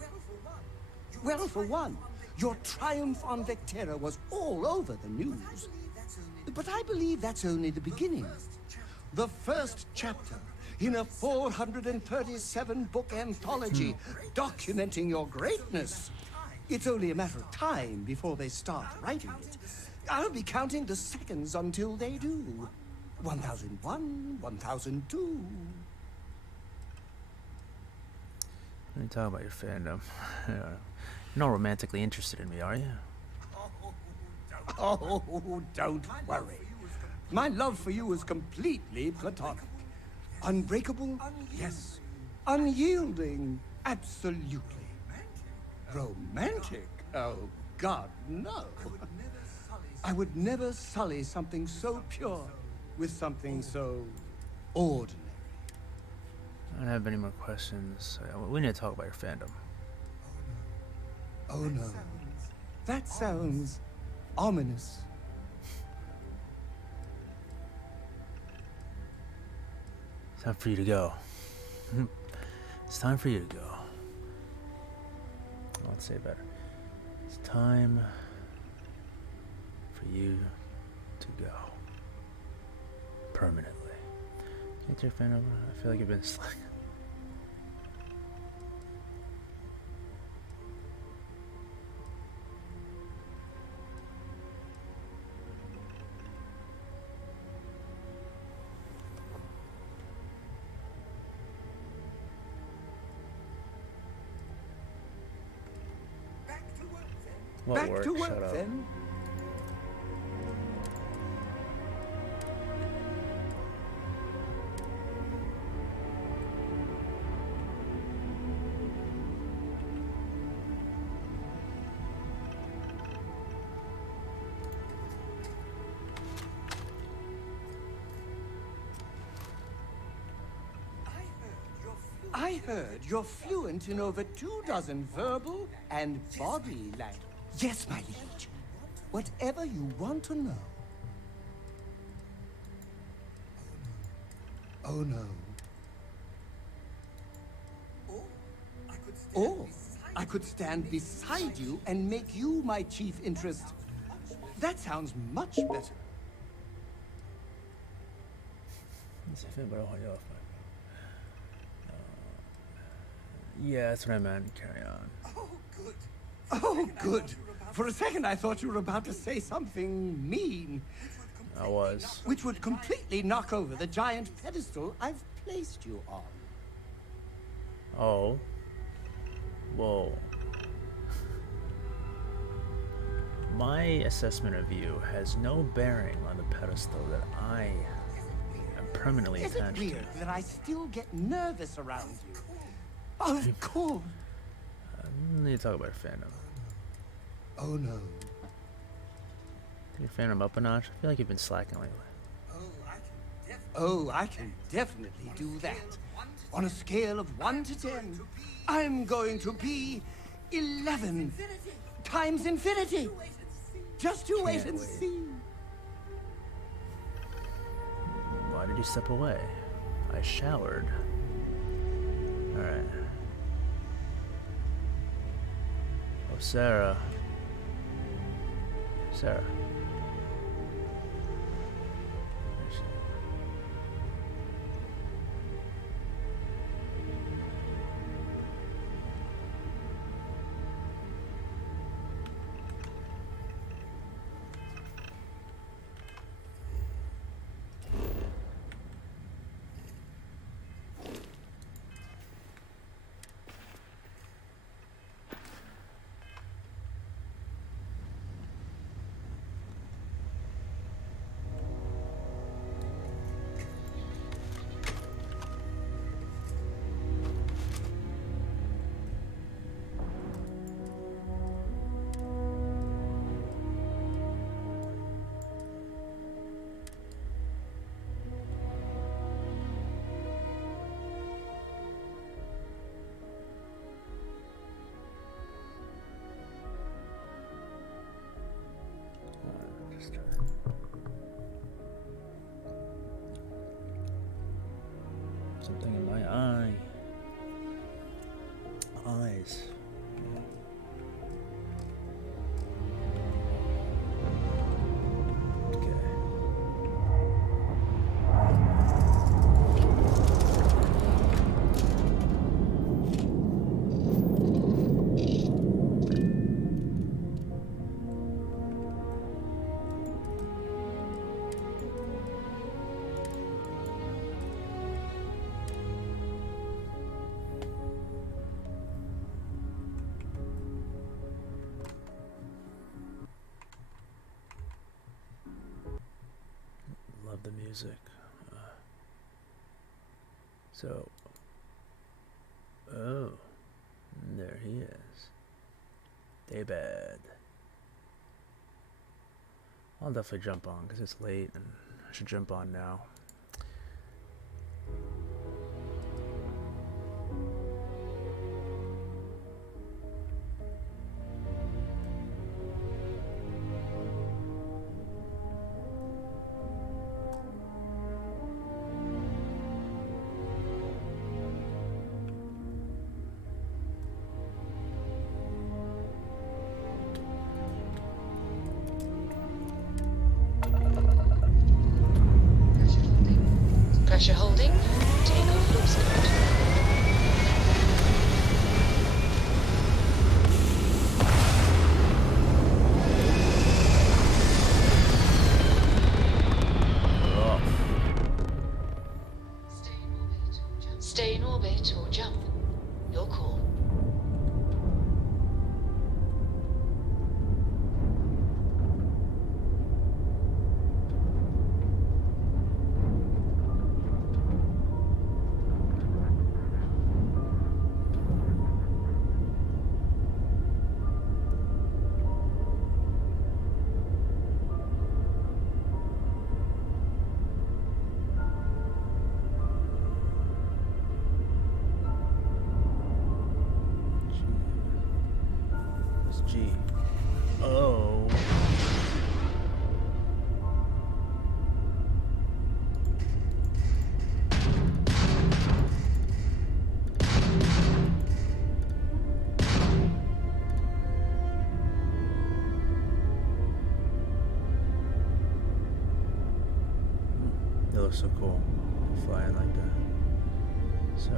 me. Well, for one, your triumph on Vectera was all over the news. But I believe that's only the beginning. The first chapter in a 437-book anthology documenting your greatness. It's only a matter of time before they start writing it. I'll be counting the seconds until they do. 1001, 1002. Let me talk about your fandom. You're not romantically interested in me, are you? Oh, don't worry. My love for you is completely platonic. Unbreakable? Yes. Unyielding? Absolutely. Romantic? Oh, God, no. I would never sully something so pure with something so ordinary. I don't have any more questions. We need to talk about your fandom. Oh, no. That sounds ominous. It's time for you to go. It's time for you to go. Let's say it better. It's time for you to go. Permanently. Get your fan over. I feel like you've been slacking. Back to work, then. I heard you're fluent in over 24 verbal and body language. Yes, my liege. Whatever you want to know. Oh, no. Or I could stand beside you and make you my chief interest. That sounds much better. Yeah, that's what I meant. Carry on. Oh, good. Oh, good. For a second, I thought you were about to say something mean. I was. Which would completely knock over the giant pedestal I've placed you on. Oh. Whoa. My assessment of you has no bearing on the pedestal that I am permanently Is it attached weird to. that I still get nervous around you? Of course. Need to talk about your fandom. Oh no. Take your fandom up a notch? I feel like you've been slacking lately. Oh, I can definitely do that. On a scale of 1 to 10, I'm going to be 11 times infinity. Just to wait and see. Why did you step away? I showered. Alright. Oh, Sarah. Sarah. Where is she? Just try. Something in my eye. Eyes. Okay. Love the music. Oh, there he is. Daybed. I'll definitely jump on because it's late and I should jump on now. Pressure holding. Takeoff looks good. Stay in orbit or jump. Your call. G. Oh. It looks so cool, flying like that. So.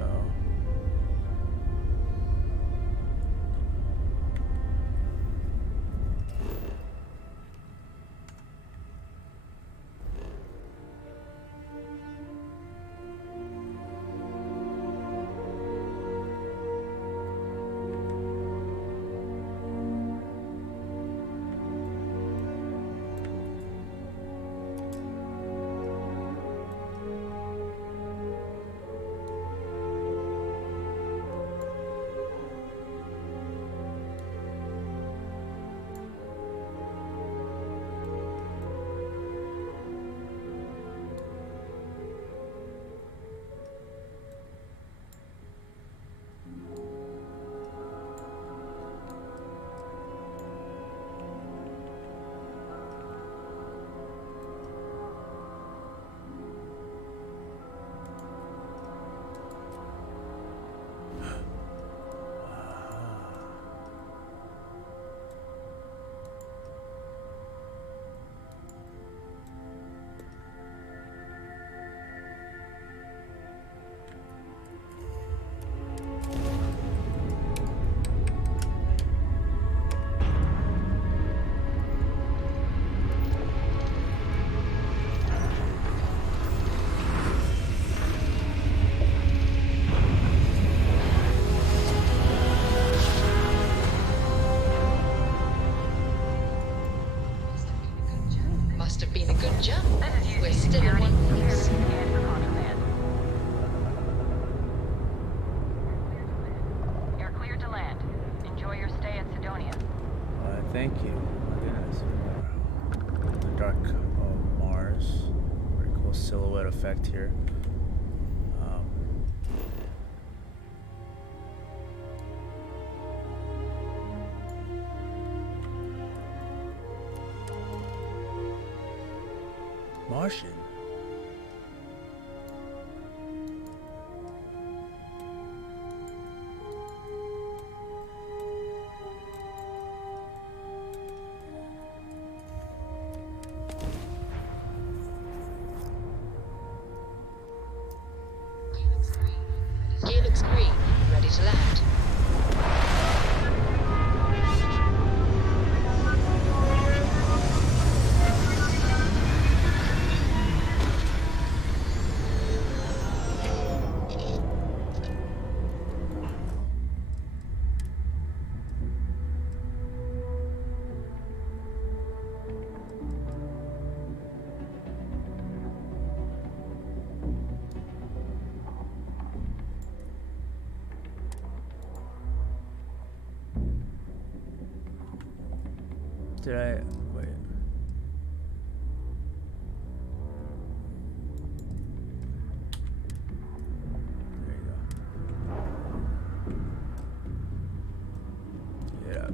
have been a good jump. We're still in one piece. You're cleared to land. Enjoy your stay at Sidonia. Thank you. My goodness. The dark of Mars. Very cool silhouette effect here. Martian. Gear looks green. Ready to land. Did I wait? There you go. Yeah.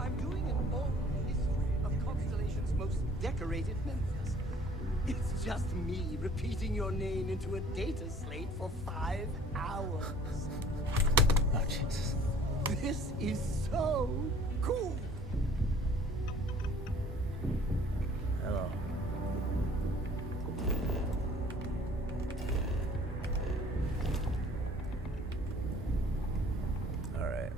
I'm doing an oral history of Constellation's most decorated members. It's just me repeating your name into a data slate for 5 hours. Oh Jesus. This is so cool. Hello. All right.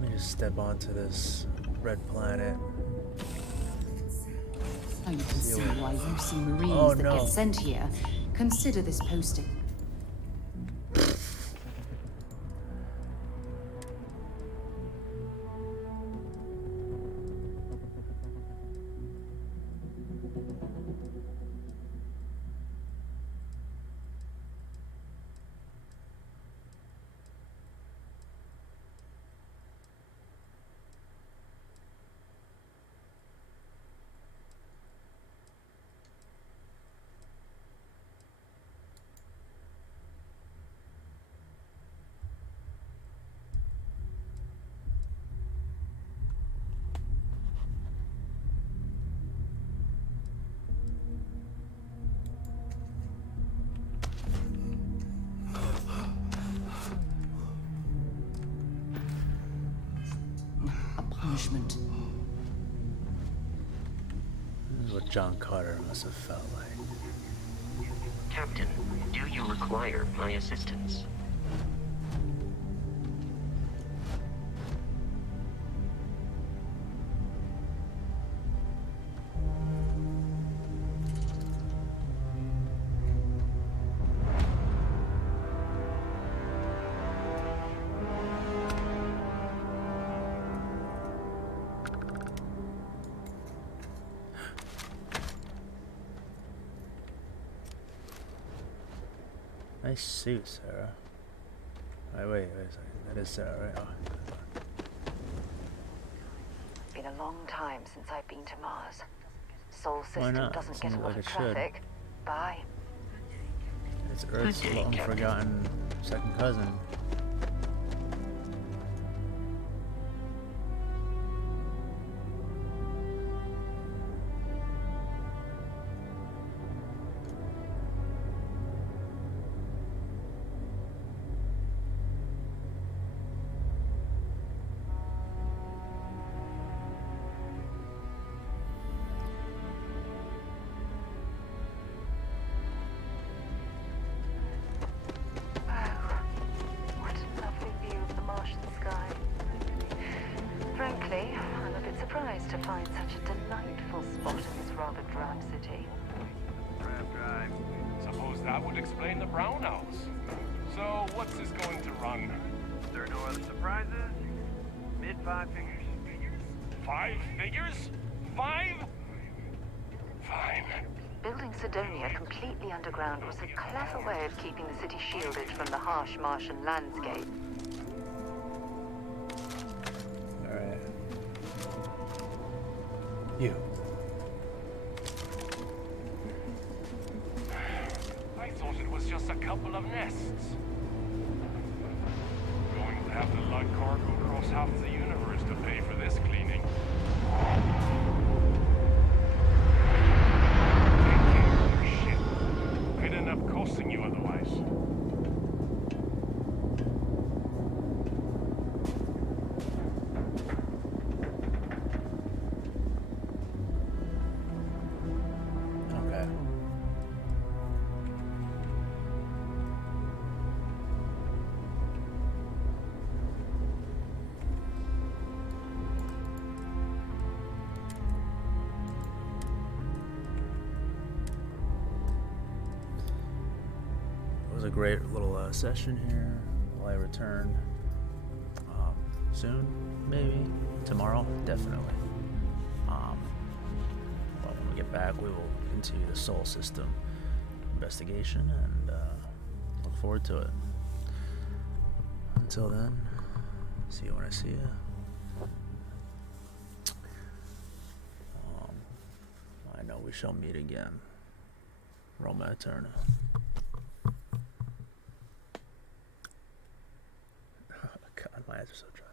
Let me just step onto this red planet. I can see why you see Marines Oh, that no. get sent here. Consider this posting. punishment. This is what John Carter must have felt like. Captain, do you require my assistance? Nice suit, Sarah. Wait a second. That is Sarah, right? Oh. Been a long time since I've been to Mars. Sol Why system not? doesn't Seems get a like lot of it should. traffic. Bye. It's Earth's Good day, long Captain. forgotten second cousin. What a lovely view of the Martian sky. Frankly, I'm a bit surprised to find such a delightful spot in this rather drab city. Drive. Suppose that would explain the brownouts. So, what's this going to run? There are no other surprises? Mid-five figures. 5 figures? 5? Fine. Building Cydonia completely underground was a clever way of keeping the city shielded from the harsh Martian landscape. Alright. You. I thought it was just a couple of nests. Going to have to lug cargo across half the universe to pay for this cleaning. Take care of your ship. Could end up costing you otherwise. Okay. It was a great little session here. Will I return soon? Maybe tomorrow? Definitely. But when we get back, we will continue the Sol system investigation and look forward to it. Until then, see you when I see you. I know we shall meet again. Roma Eterna. God, my eyes are so dry.